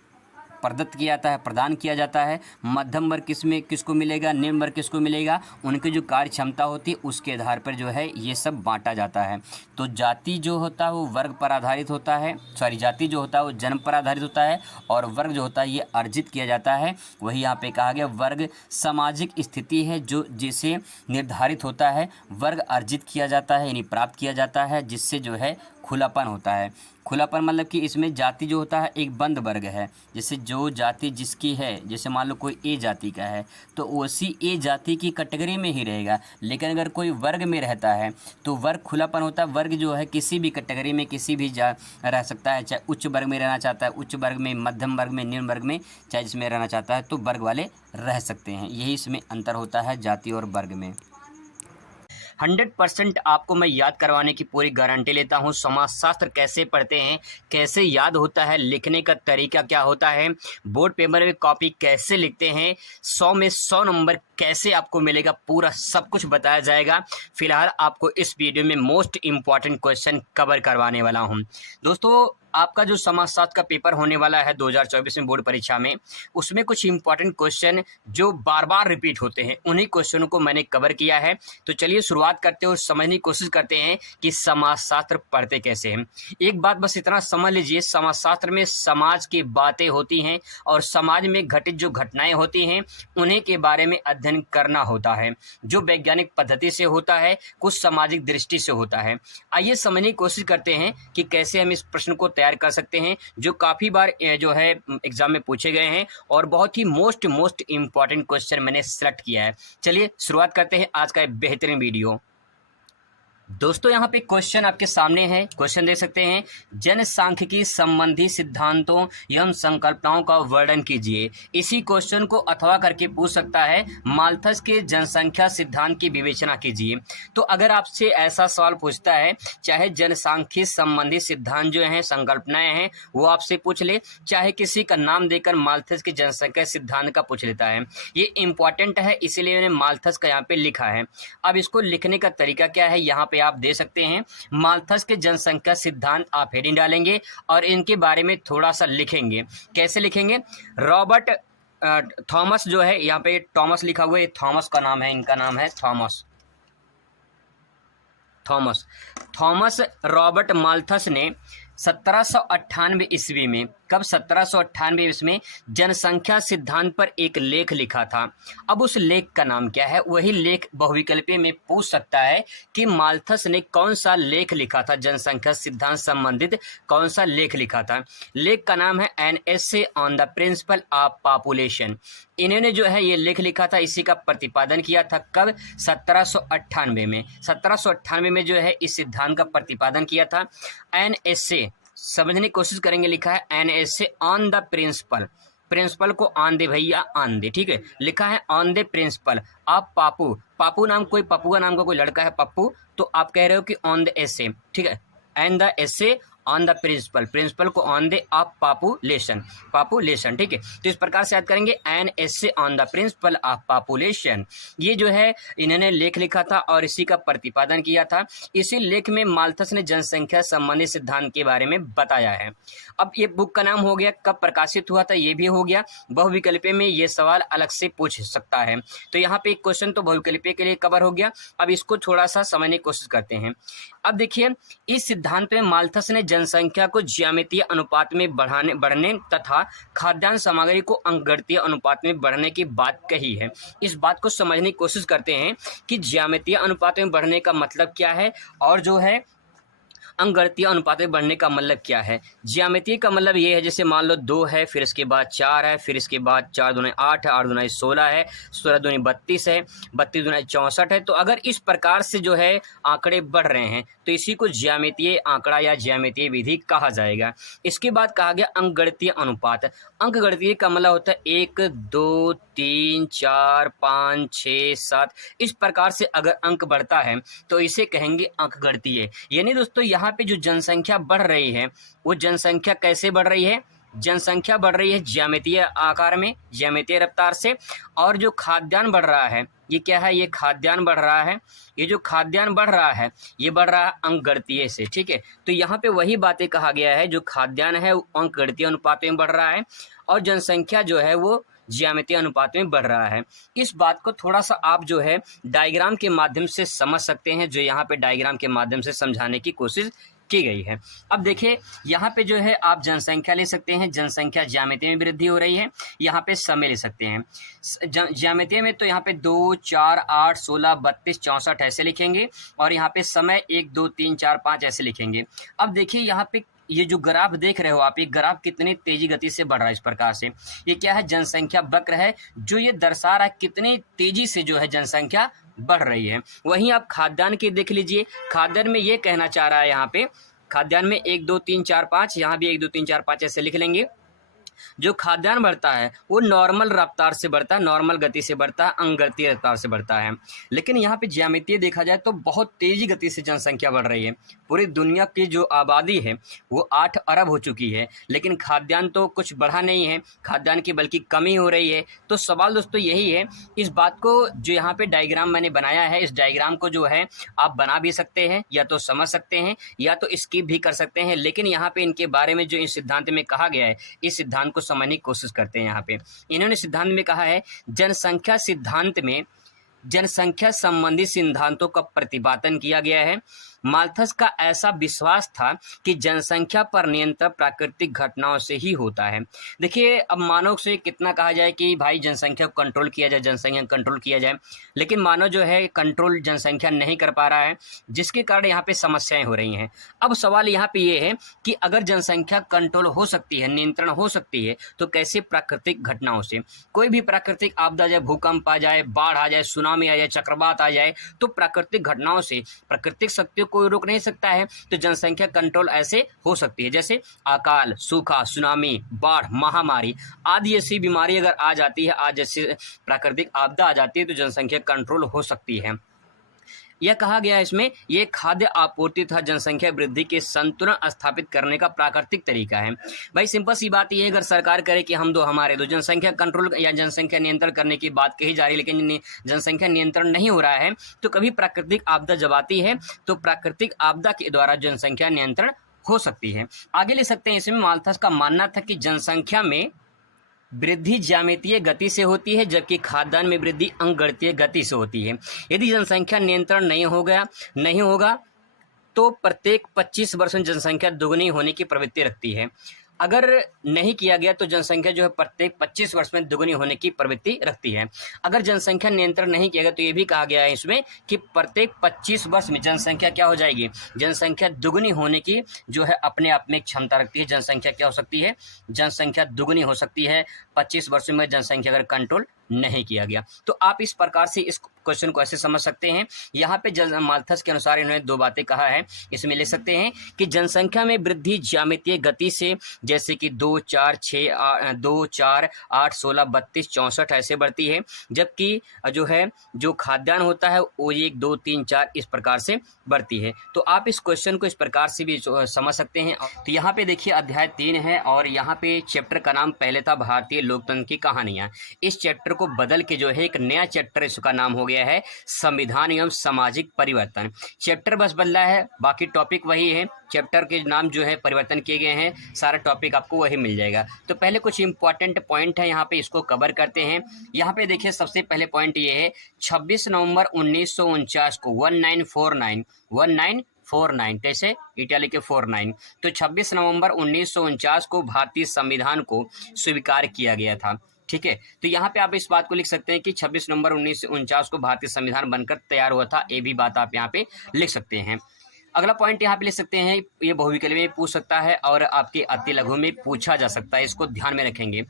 प्रदत्त किया जाता है, प्रदान किया जाता है। मध्यम वर्ग किसमें किसको मिलेगा, निम्न वर्ग किसको मिलेगा, उनकी जो कार्य क्षमता होती है उसके आधार पर जो है ये सब बांटा जाता है। तो जाति जो होता है वो वर्ग पर आधारित होता है, जाति जो होता है वो जन्म पर आधारित होता है, और वर्ग जो होता है ये अर्जित किया जाता है। वही यहाँ पे कहा गया, वर्ग सामाजिक स्थिति है जो जिसे निर्धारित होता है, वर्ग अर्जित किया जाता है यानी प्राप्त किया जाता है, जिससे जो है खुलापन होता है। खुलापन मतलब कि इसमें जाति जो होता है एक बंद वर्ग है, जैसे जो जाति जिसकी है, जैसे मान लो कोई ए जाति का है तो उसी ए जाति की कैटेगरी में ही रहेगा। लेकिन अगर कोई वर्ग में रहता है तो वर्ग खुलापन होता है, वर्ग जो है किसी भी कैटेगरी में किसी भी रह सकता है, चाहे उच्च वर्ग में रहना चाहता है, उच्च वर्ग में, मध्यम वर्ग में, निम्न वर्ग में, चाहे जिसमें रहना चाहता है तो वर्ग वाले रह सकते हैं। यही इसमें अंतर होता है जाति और वर्ग में। 100% आपको मैं याद करवाने की पूरी गारंटी लेता हूँ। समाजशास्त्र कैसे पढ़ते हैं, कैसे याद होता है, लिखने का तरीका क्या होता है, बोर्ड पेपर में कॉपी कैसे लिखते हैं, 100 में 100 नंबर कैसे आपको मिलेगा, पूरा सब कुछ बताया जाएगा। फिलहाल आपको इस वीडियो में मोस्ट इम्पॉर्टेंट क्वेश्चन कवर करवाने वाला हूँ। दोस्तों आपका जो समाजशास्त्र का पेपर होने वाला है 2024 में बोर्ड परीक्षा में, उसमें कुछ इंपॉर्टेंट क्वेश्चन जो बार बार रिपीट होते हैं उन्हीं क्वेश्चनों को मैंने कवर किया है। तो चलिए शुरुआत करते हैं और समझने की कोशिश करते हैं कि समाजशास्त्र पढ़ते कैसे हैं। एक बात बस इतना समझ लीजिए, समाजशास्त्र में समाज की बातें होती हैं और समाज में घटित जो घटनाएं होती हैं उन्हीं के बारे में अध्ययन करना होता है, जो वैज्ञानिक पद्धति से होता है, कुछ सामाजिक दृष्टि से होता है। आइए समझने की कोशिश करते हैं कि कैसे हम इस प्रश्न को तैयार कर सकते हैं, जो काफ़ी बार जो है एग्जाम में पूछे गए हैं और बहुत ही मोस्ट इंपॉर्टेंट क्वेश्चन मैंने सेलेक्ट किया है। चलिए शुरुआत करते हैं आज का एक बेहतरीन वीडियो। दोस्तों यहाँ पे क्वेश्चन आपके सामने है, क्वेश्चन देख सकते हैं, जनसांख्यिकी संबंधी सिद्धांतों एवं संकल्पनाओं का वर्णन कीजिए। इसी क्वेश्चन को अथवा करके पूछ सकता है, माल्थस के जनसंख्या सिद्धांत की विवेचना कीजिए। तो अगर आपसे ऐसा सवाल पूछता है, चाहे जनसांख्यिकी संबंधी सिद्धांत जो हैं, संकल्पनाएं हैं, वो आपसे पूछ ले, चाहे किसी का नाम देकर माल्थस के जनसंख्या सिद्धांत का पूछ लेता है, ये इंपॉर्टेंट है, इसीलिए मैंने माल्थस का यहाँ पे लिखा है। अब इसको लिखने का तरीका क्या है, यहाँ पे आप दे सकते हैं, माल्थस के जनसंख्या सिद्धांत आप हेडिंग डालेंगे और इनके बारे में थोड़ा सा लिखेंगे। कैसे लिखेंगे, रॉबर्ट थॉमस जो है, यहाँ पे थॉमस लिखा हुआ है, थॉमस का नाम है, इनका नाम है थॉमस रॉबर्ट माल्थस ने 1798 ईस्वी में, कब 1798 ईस्वी में जनसंख्या सिद्धांत पर एक लेख लिखा था। अब उस लेख का नाम क्या है, वही लेख बहुविकल्पीय में पूछ सकता है कि माल्थस ने कौन सा लेख लिखा था, जनसंख्या सिद्धांत संबंधित कौन सा लेख लिखा था। लेख का नाम है an essay on the principle of population. इन्होंने जो है ये लेख लिखा था, इसी का प्रतिपादन किया था, कब 1798 में। 1798 में जो है इस सिद्धांत का प्रतिपादन किया था। एन एसे समझने की कोशिश करेंगे, लिखा है an essay on the principle, principle को ऑन दे भैया, ऑन दे, ठीक है, लिखा है ऑन द प्रिंसिपल आप पापू नाम, कोई पप्पू का नाम का कोई लड़का है पप्पू, तो आप कह रहे हो कि ऑन द एसे, ठीक है, and the essay on the principle को ऑन द ऑफ पॉपुलेशन, ठीक है। तो इस प्रकार से याद करेंगे, an essay on the principle of population. ये जो है इन्होंने लेख लिखा था और इसी का प्रतिपादन किया था। इसी लेख में माल्थस ने जनसंख्या संबंधी सिद्धांत के बारे में बताया है। अब ये बुक का नाम हो गया, कब प्रकाशित हुआ था ये भी हो गया। बहुविकल्पीय में ये सवाल अलग से पूछ सकता है, तो यहाँ पे एक क्वेश्चन तो बहुविकल्पीय के लिए कवर हो गया। अब इसको थोड़ा सा समझने की कोशिश करते हैं। अब देखिए, इस सिद्धांत में माल्थस ने जनसंख्या को ज्यामितीय अनुपात में बढ़ने तथा खाद्यान्न सामग्री को अंकगणितीय अनुपात में बढ़ने की बात कही है। इस बात को समझने की कोशिश करते हैं कि ज्यामितीय अनुपात में बढ़ने का मतलब क्या है और जो है अंकगणितीय अनुपात में बढ़ने का मतलब क्या है। ज्यामितीय का मतलब ये है, जैसे मान लो 2 है, फिर इसके बाद 4 है, फिर इसके बाद 4 दूनी 8 है, 8 दूनी 16 है, 16 दूनी 32 है, 32 दूनी 64 है। तो अगर इस प्रकार से जो है आंकड़े बढ़ रहे हैं तो इसी को ज्यामितीय आंकड़ा या ज्यामितीय विधि कहा जाएगा। इसके बाद कहा गया अंकगणितीय अनुपात। अंकगणितीय का मतलब होता है 1 2 3 4 5 6 7, इस प्रकार से अगर अंक बढ़ता है तो इसे कहेंगे अंकगणितीय। यानी दोस्तों यहाँ पे जो जनसंख्या बढ़ रही है वो जनसंख्या कैसे बढ़ रही है, जनसंख्या बढ़ रही है ज्यामितीय आकार में, ज्यामितीय रफ्तार से, और जो खाद्यान्न बढ़ रहा है ये क्या है, ये खाद्यान्न बढ़ रहा है। ये जो खाद्यान्न बढ़ रहा है ये बढ़ रहा है अंकगणितीय से, ठीक है। तो यहाँ पे वही बातें कहा गया है, जो खाद्यान्न है वो अंकगणितीय अनुपात में बढ़ रहा है और जनसंख्या जो है वो ज्यामितीय अनुपात में बढ़ रहा है। इस बात को थोड़ा सा आप जो है डायग्राम के माध्यम से समझ सकते हैं, जो यहाँ पे डायग्राम के माध्यम से समझाने की कोशिश की गई है। अब देखिए यहाँ पे जो है आप जनसंख्या ले सकते हैं, जनसंख्या ज्यामितीय में वृद्धि हो रही है। यहाँ पे समय ले सकते हैं ज्यामितीय में, तो यहाँ पे 2, 4, 8, 16, 32, 64 ऐसे लिखेंगे और यहाँ पे समय 1, 2, 3, 4, 5 ऐसे लिखेंगे। अब देखिए यहाँ पे ये जो ग्राफ देख रहे हो आप, ये ग्राफ कितनी तेजी गति से बढ़ रहा है इस प्रकार से। ये क्या है, जनसंख्या वक्र है, जो ये दर्शा रहा है कितनी तेजी से जो है जनसंख्या बढ़ रही है। वहीं आप खाद्यान्न की देख लीजिए, खाद्यान्न में ये कहना चाह रहा है यहाँ पे, खाद्यान्न में 1, 2, 3, 4, 5, यहाँ भी 1, 2, 3, 4, 5 ऐसे लिख लेंगे। जो खाद्यान्न बढ़ता है वो नॉर्मल रफ्तार से बढ़ता है, नॉर्मल गति से बढ़ता है, अंकगणितीय रफ्तार से बढ़ता है। लेकिन यहाँ पे ज्यामितीय देखा जाए तो बहुत तेजी गति से जनसंख्या बढ़ रही है। पूरी दुनिया की जो आबादी है वो 8 अरब हो चुकी है, लेकिन खाद्यान्न तो कुछ बढ़ा नहीं है, खाद्यान्न की बल्कि कमी हो रही है। तो सवाल दोस्तों यही है, इस बात को जो यहाँ पे डायग्राम मैंने बनाया है, इस डायग्राम को जो है आप बना भी सकते हैं, या तो समझ सकते हैं या तो स्किप भी कर सकते हैं। लेकिन यहाँ पे इनके बारे में जो इस सिद्धांत में कहा गया है, इस सिद्धांत को समझने की कोशिश करते हैं। यहाँ पे इन्होंने सिद्धांत में कहा है, जनसंख्या सिद्धांत में जनसंख्या संबंधी सिद्धांतों का प्रतिपादन किया गया है। माल्थस का ऐसा विश्वास था कि जनसंख्या पर नियंत्रण प्राकृतिक घटनाओं से ही होता है। देखिए अब मानव से कितना कहा जाए कि भाई जनसंख्या को कंट्रोल किया जाए, जनसंख्या कंट्रोल किया जाए, लेकिन मानव जो है कंट्रोल जनसंख्या नहीं कर पा रहा है, जिसके कारण यहाँ पे समस्याएं हो रही हैं। अब सवाल यहाँ पे ये है कि अगर जनसंख्या कंट्रोल हो सकती है, नियंत्रण हो सकती है, तो कैसे प्राकृतिक घटनाओं से? कोई भी प्राकृतिक आपदा जाए, भूकंप आ जाए, बाढ़ आ जाए, सुनामी आ जाए, चक्रवात आ जाए, तो प्राकृतिक घटनाओं से प्राकृतिक शक्तियों कोई रोक नहीं सकता है। तो जनसंख्या कंट्रोल ऐसे हो सकती है, जैसे अकाल, सूखा, सुनामी, बाढ़, महामारी आदि ऐसी बीमारी अगर आ जाती है, आज जैसे प्राकृतिक आपदा आ जाती है, तो जनसंख्या कंट्रोल हो सकती है। यह कहा गया है इसमें, ये खाद्य आपूर्ति तथा जनसंख्या वृद्धि के संतुलन स्थापित करने का प्राकृतिक तरीका है। भाई सिंपल सी बात ये है, अगर सरकार करे कि हम दो हमारे दो, जनसंख्या कंट्रोल या जनसंख्या नियंत्रण करने की बात कही जा रही है, लेकिन जनसंख्या नियंत्रण नहीं हो रहा है, तो कभी प्राकृतिक आपदा जब आती है तो प्राकृतिक आपदा के द्वारा जनसंख्या नियंत्रण हो सकती है। आगे ले सकते हैं, इसमें माल्थस का मानना था कि जनसंख्या में वृद्धि ज्यामितीय गति से होती है, जबकि खाद्यान्न में वृद्धि अंकगणितीय गति से होती है। यदि जनसंख्या नियंत्रण नहीं होगा तो प्रत्येक 25 वर्ष में जनसंख्या दुगनी होने की प्रवृत्ति रखती है। अगर नहीं किया गया तो जनसंख्या जो है प्रत्येक 25 वर्ष में दुगनी होने की प्रवृत्ति रखती है। अगर जनसंख्या नियंत्रण नहीं किया गया तो ये भी कहा गया है इसमें कि प्रत्येक 25 वर्ष में जनसंख्या क्या हो जाएगी, जनसंख्या दुगनी होने की जो है अपने आप में क्षमता रखती है। जनसंख्या क्या हो सकती है, जनसंख्या दुगनी हो सकती है 25 वर्षों में जनसंख्या अगर कंट्रोल नहीं किया गया। तो आप इस प्रकार से इस क्वेश्चन को ऐसे समझ सकते हैं। यहाँ पे माल्थस के अनुसार इन्होंने दो बातें कहा है, इसमें ले सकते हैं कि जनसंख्या में वृद्धि ज्यामितीय गति से, जैसे कि 2, 4, 8, 16, 32, 64 ऐसे बढ़ती है, जबकि जो है जो खाद्यान्न होता है वो 1, 2, 3, 4 इस प्रकार से बढ़ती है। तो आप इस क्वेश्चन को इस प्रकार से भी समझ सकते हैं। तो यहाँ पे देखिए अध्याय 3 है और यहाँ पे चैप्टर का नाम पहले था भारतीय लोकतंत्र की कहानियाँ। इस चैप्टर को बदल के जो है एक नया चैप्टर इसका नाम हो गया है संविधान एवं सामाजिक परिवर्तन। चैप्टर बस बदला है, बाकी टॉपिक वही है, चैप्टर के नाम जो है परिवर्तन किए गए हैं, सारा टॉपिक आपको वही मिल जाएगा। तो पहले कुछ इंपॉर्टेंट पॉइंट है यहाँ पे, इसको कवर करते हैं। यहाँ पे देखिए सबसे पहले पॉइंट ये है 26 नवंबर 1949 को 1949 कैसे इटाली के 49, तो 26 नवंबर 1949 को भारतीय संविधान को स्वीकार किया गया था। ठीक है, तो यहाँ पे आप इस बात को लिख सकते हैं कि 26 नवंबर 1949 को भारतीय संविधान बनकर तैयार हुआ था, ये भी बात आप यहाँ पे लिख सकते हैं। अगला पॉइंट यहाँ पे लिख सकते हैं, ये बहुविकल्पीय में पूछ सकता है और आपके अति लघु में पूछा जा सकता है, इसको ध्यान में रखेंगे।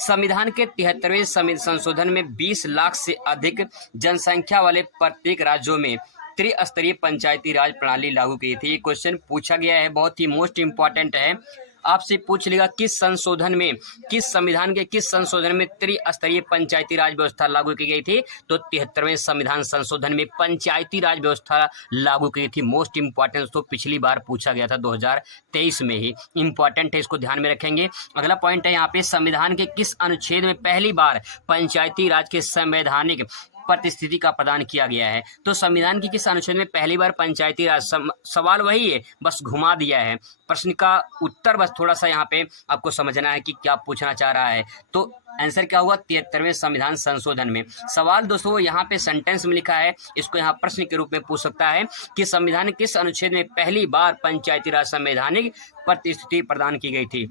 संविधान के 73वें संशोधन में 20 लाख से अधिक जनसंख्या वाले प्रत्येक राज्यों में त्रिस्तरीय पंचायती राज प्रणाली लागू की थी। ये क्वेश्चन पूछा गया है, बहुत ही मोस्ट इंपॉर्टेंट है। आपसे पूछ लेगा किस संशोधन में, किस संविधान के किस संशोधन में त्रिस्तरीय पंचायती राज व्यवस्था लागू की गई थी, तो 73वें संविधान संशोधन में पंचायती राज व्यवस्था लागू की थी। मोस्ट इंपॉर्टेंट, तो पिछली बार पूछा गया था 2023 में ही, इंपॉर्टेंट है, इसको ध्यान में रखेंगे। अगला पॉइंट है यहाँ पे संविधान के किस अनुच्छेद में पहली बार पंचायती राज के संवैधानिक परिस्थिति का प्रदान किया गया है। तो संविधान की किस अनुच्छेद में पहली बार पंचायती राज, सवाल वही है, बस घुमा दिया है। प्रश्न का उत्तर बस थोड़ा सा यहाँ पे आपको समझना है कि क्या पूछना चाह रहा है। तो आंसर क्या हुआ, 73वें संविधान संशोधन में। सवाल दोस्तों यहाँ पे सेंटेंस में लिखा है, इसको यहाँ प्रश्न के रूप में पूछ सकता है कि संविधान किस अनुच्छेद में पहली बार पंचायती राज संवैधानिक परिस्थिति प्रदान की गई थी।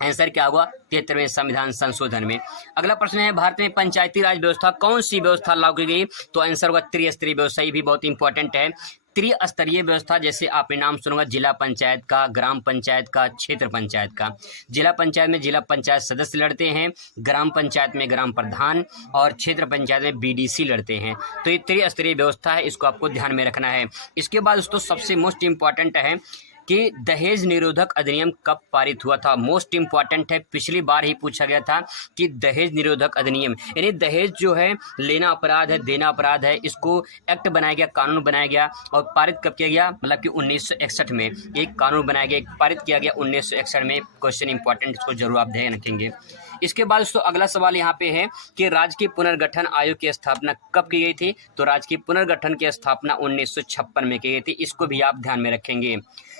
आंसर क्या हुआ, 73वें संविधान संशोधन में। अगला प्रश्न है, भारत में पंचायती राज व्यवस्था कौन सी व्यवस्था लागू की गई। तो आंसर होगा त्रिस्तरीय व्यवस्था। ये भी बहुत इंपॉर्टेंट है। त्रिस्तरीय व्यवस्था, जैसे आपने नाम सुना होगा जिला पंचायत का, ग्राम पंचायत का, क्षेत्र पंचायत का। जिला पंचायत में जिला पंचायत सदस्य लड़ते हैं, ग्राम पंचायत में ग्राम प्रधान और क्षेत्र पंचायत में बीडीसी लड़ते हैं। तो ये त्रिस्तरीय व्यवस्था है, इसको आपको ध्यान में रखना है। इसके बाद दोस्तों सबसे मोस्ट इंपॉर्टेंट है कि दहेज निरोधक अधिनियम कब पारित हुआ था। मोस्ट इंपॉर्टेंट है, पिछली बार ही पूछा गया था कि दहेज निरोधक अधिनियम, यानी दहेज जो है लेना अपराध है, देना अपराध है, इसको एक्ट बनाया गया, कानून बनाया गया और पारित कब किया गया, मतलब कि 1961 में एक कानून बनाया गया, पारित किया गया 1961 में। क्वेश्चन इंपॉर्टेंट, इसको जरूर आप ध्यान रखेंगे। इसके बाद दोस्तों अगला सवाल यहाँ पे है कि राज्य की पुनर्गठन आयोग की स्थापना कब की गई थी। तो राज्य की पुनर्गठन की स्थापना 1956 में की गई थी, इसको भी आप ध्यान में रखेंगे।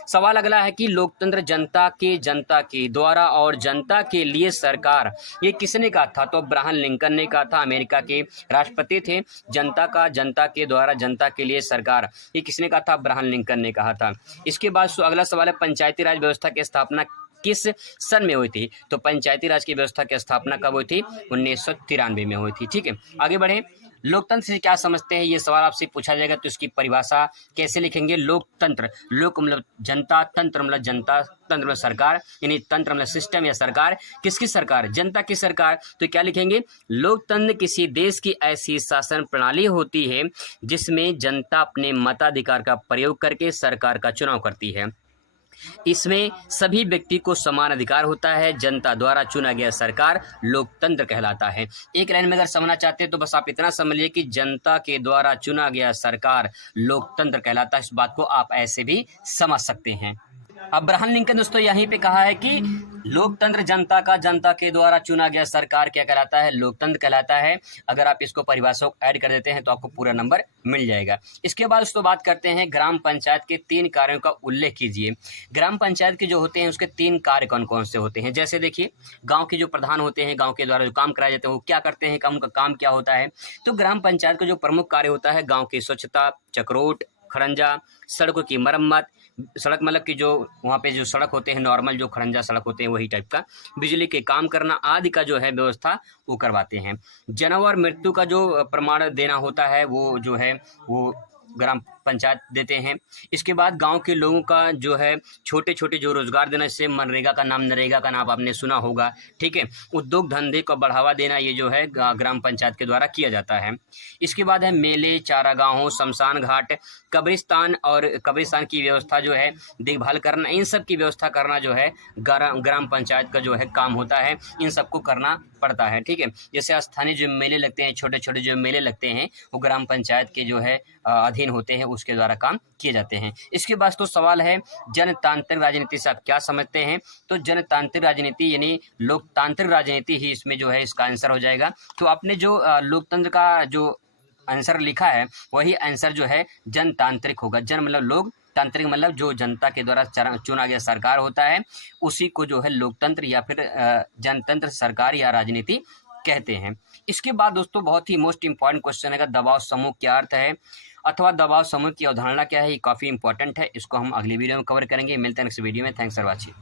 सवाल अगला है कि लोकतंत्र जनता के द्वारा और जनता के लिए सरकार, ये किसने कहा था। तो अब्राहम लिंकन ने कहा था, अमेरिका के राष्ट्रपति थे। जनता के द्वारा जनता के लिए सरकार, ये किसने कहा था, अब्राहम लिंकन ने कहा था। इसके बाद अगला सवाल है, पंचायती राज व्यवस्था की स्थापना किस सन में हुई थी। तो पंचायती राज की व्यवस्था की स्थापना कब हुई थी, 1993 में हुई थी। ठीक है, आगे बढ़े। लोकतंत्र से क्या समझते हैं, ये सवाल आपसे पूछा जाएगा, तो इसकी परिभाषा कैसे लिखेंगे। लोकतंत्र, लोक मतलब जनता, तंत्र मतलब जनता, तंत्र मतलब सरकार, यानी तंत्र मतलब सिस्टम या सरकार। किसकी सरकार, जनता की सरकार। तो क्या लिखेंगे, लोकतंत्र किसी देश की ऐसी शासन प्रणाली होती है जिसमें जनता अपने मताधिकार का प्रयोग करके सरकार का चुनाव करती है। इसमें सभी व्यक्ति को समान अधिकार होता है। जनता द्वारा चुना गया सरकार लोकतंत्र कहलाता है। एक लाइन में अगर समझना चाहते हैं तो बस आप इतना समझिए कि जनता के द्वारा चुना गया सरकार लोकतंत्र कहलाता है। इस बात को आप ऐसे भी समझ सकते हैं। अब्राहम लिंकन दोस्तों यहीं पे कहा है कि लोकतंत्र जनता के द्वारा चुना गया सरकार क्या कहलाता है, लोकतंत्र कहलाता है। अगर आप इसको परिभाषा को ऐड कर देते हैं तो आपको पूरा नंबर मिल जाएगा। इसके बाद दोस्तों बात करते हैं ग्राम पंचायत के 3 कार्यों का उल्लेख कीजिए। ग्राम पंचायत के जो होते हैं उसके 3 कार्य कौन कौन से होते हैं। जैसे देखिए, गाँव के जो प्रधान होते हैं, गाँव के द्वारा जो काम कराए जाते हैं वो क्या करते हैं, उनका काम क्या होता है। तो ग्राम पंचायत का जो प्रमुख कार्य होता है, गाँव की स्वच्छता, चक्रोट, खरंजा, सड़कों की मरम्मत, सड़क मतलब कि जो वहाँ पे जो सड़क होते हैं नॉर्मल जो खरंजा सड़क होते हैं वही टाइप का, बिजली के काम करना आदि का जो है व्यवस्था वो करवाते हैं। जन्म और मृत्यु का जो प्रमाण देना होता है वो जो है वो ग्राम पंचायत देते हैं। इसके बाद गांव के लोगों का जो है छोटे छोटे जो रोजगार देना, इससे मनरेगा का नाम, नरेगा का नाम आपने सुना होगा। ठीक है, उद्योग धंधे को बढ़ावा देना ये जो है ग्राम पंचायत के द्वारा किया जाता है। इसके बाद है मेले, चारागाहों, शमशान घाट, कब्रिस्तान और कब्रिस्तान की व्यवस्था जो है देखभाल करना, इन सब की व्यवस्था करना जो है ग्राम पंचायत का जो है काम होता है। इन सबको करना पड़ता है। ठीक है, जैसे स्थानीय जो मेले लगते हैं, छोटे छोटे जो मेले लगते हैं वो ग्राम पंचायत के जो है अधीन होते हैं, उसके द्वारा काम किए जाते हैं। इसके बाद तो सवाल है जनतांत्रिक राजनीति से आप क्या समझते हैं। तो जनतांत्रिक राजनीति यानी लोकतांत्रिक राजनीति ही इसमें जो है इसका आंसर हो जाएगा। तो आपने जो लोकतंत्र का जो आंसर लिखा है वही आंसर जो है जनतांत्रिक होगा। जन मतलब लोक, तांत्रिक मतलब जो जनता के द्वारा चुना गया सरकार होता है उसी को जो है लोकतंत्र या फिर जनतंत्र, सरकार या राजनीति कहते हैं। इसके बाद दोस्तों बहुत ही मोस्ट इंपॉर्टेंट क्वेश्चन है, दबाव समूह क्या अर्थ है अथवा दबाव समूह की अवधारणा क्या है। ये काफ़ी इंपॉर्टेंट है, इसको हम अगली वीडियो में कवर करेंगे। मिलते हैं नेक्स्ट वीडियो में। Thanks for watching.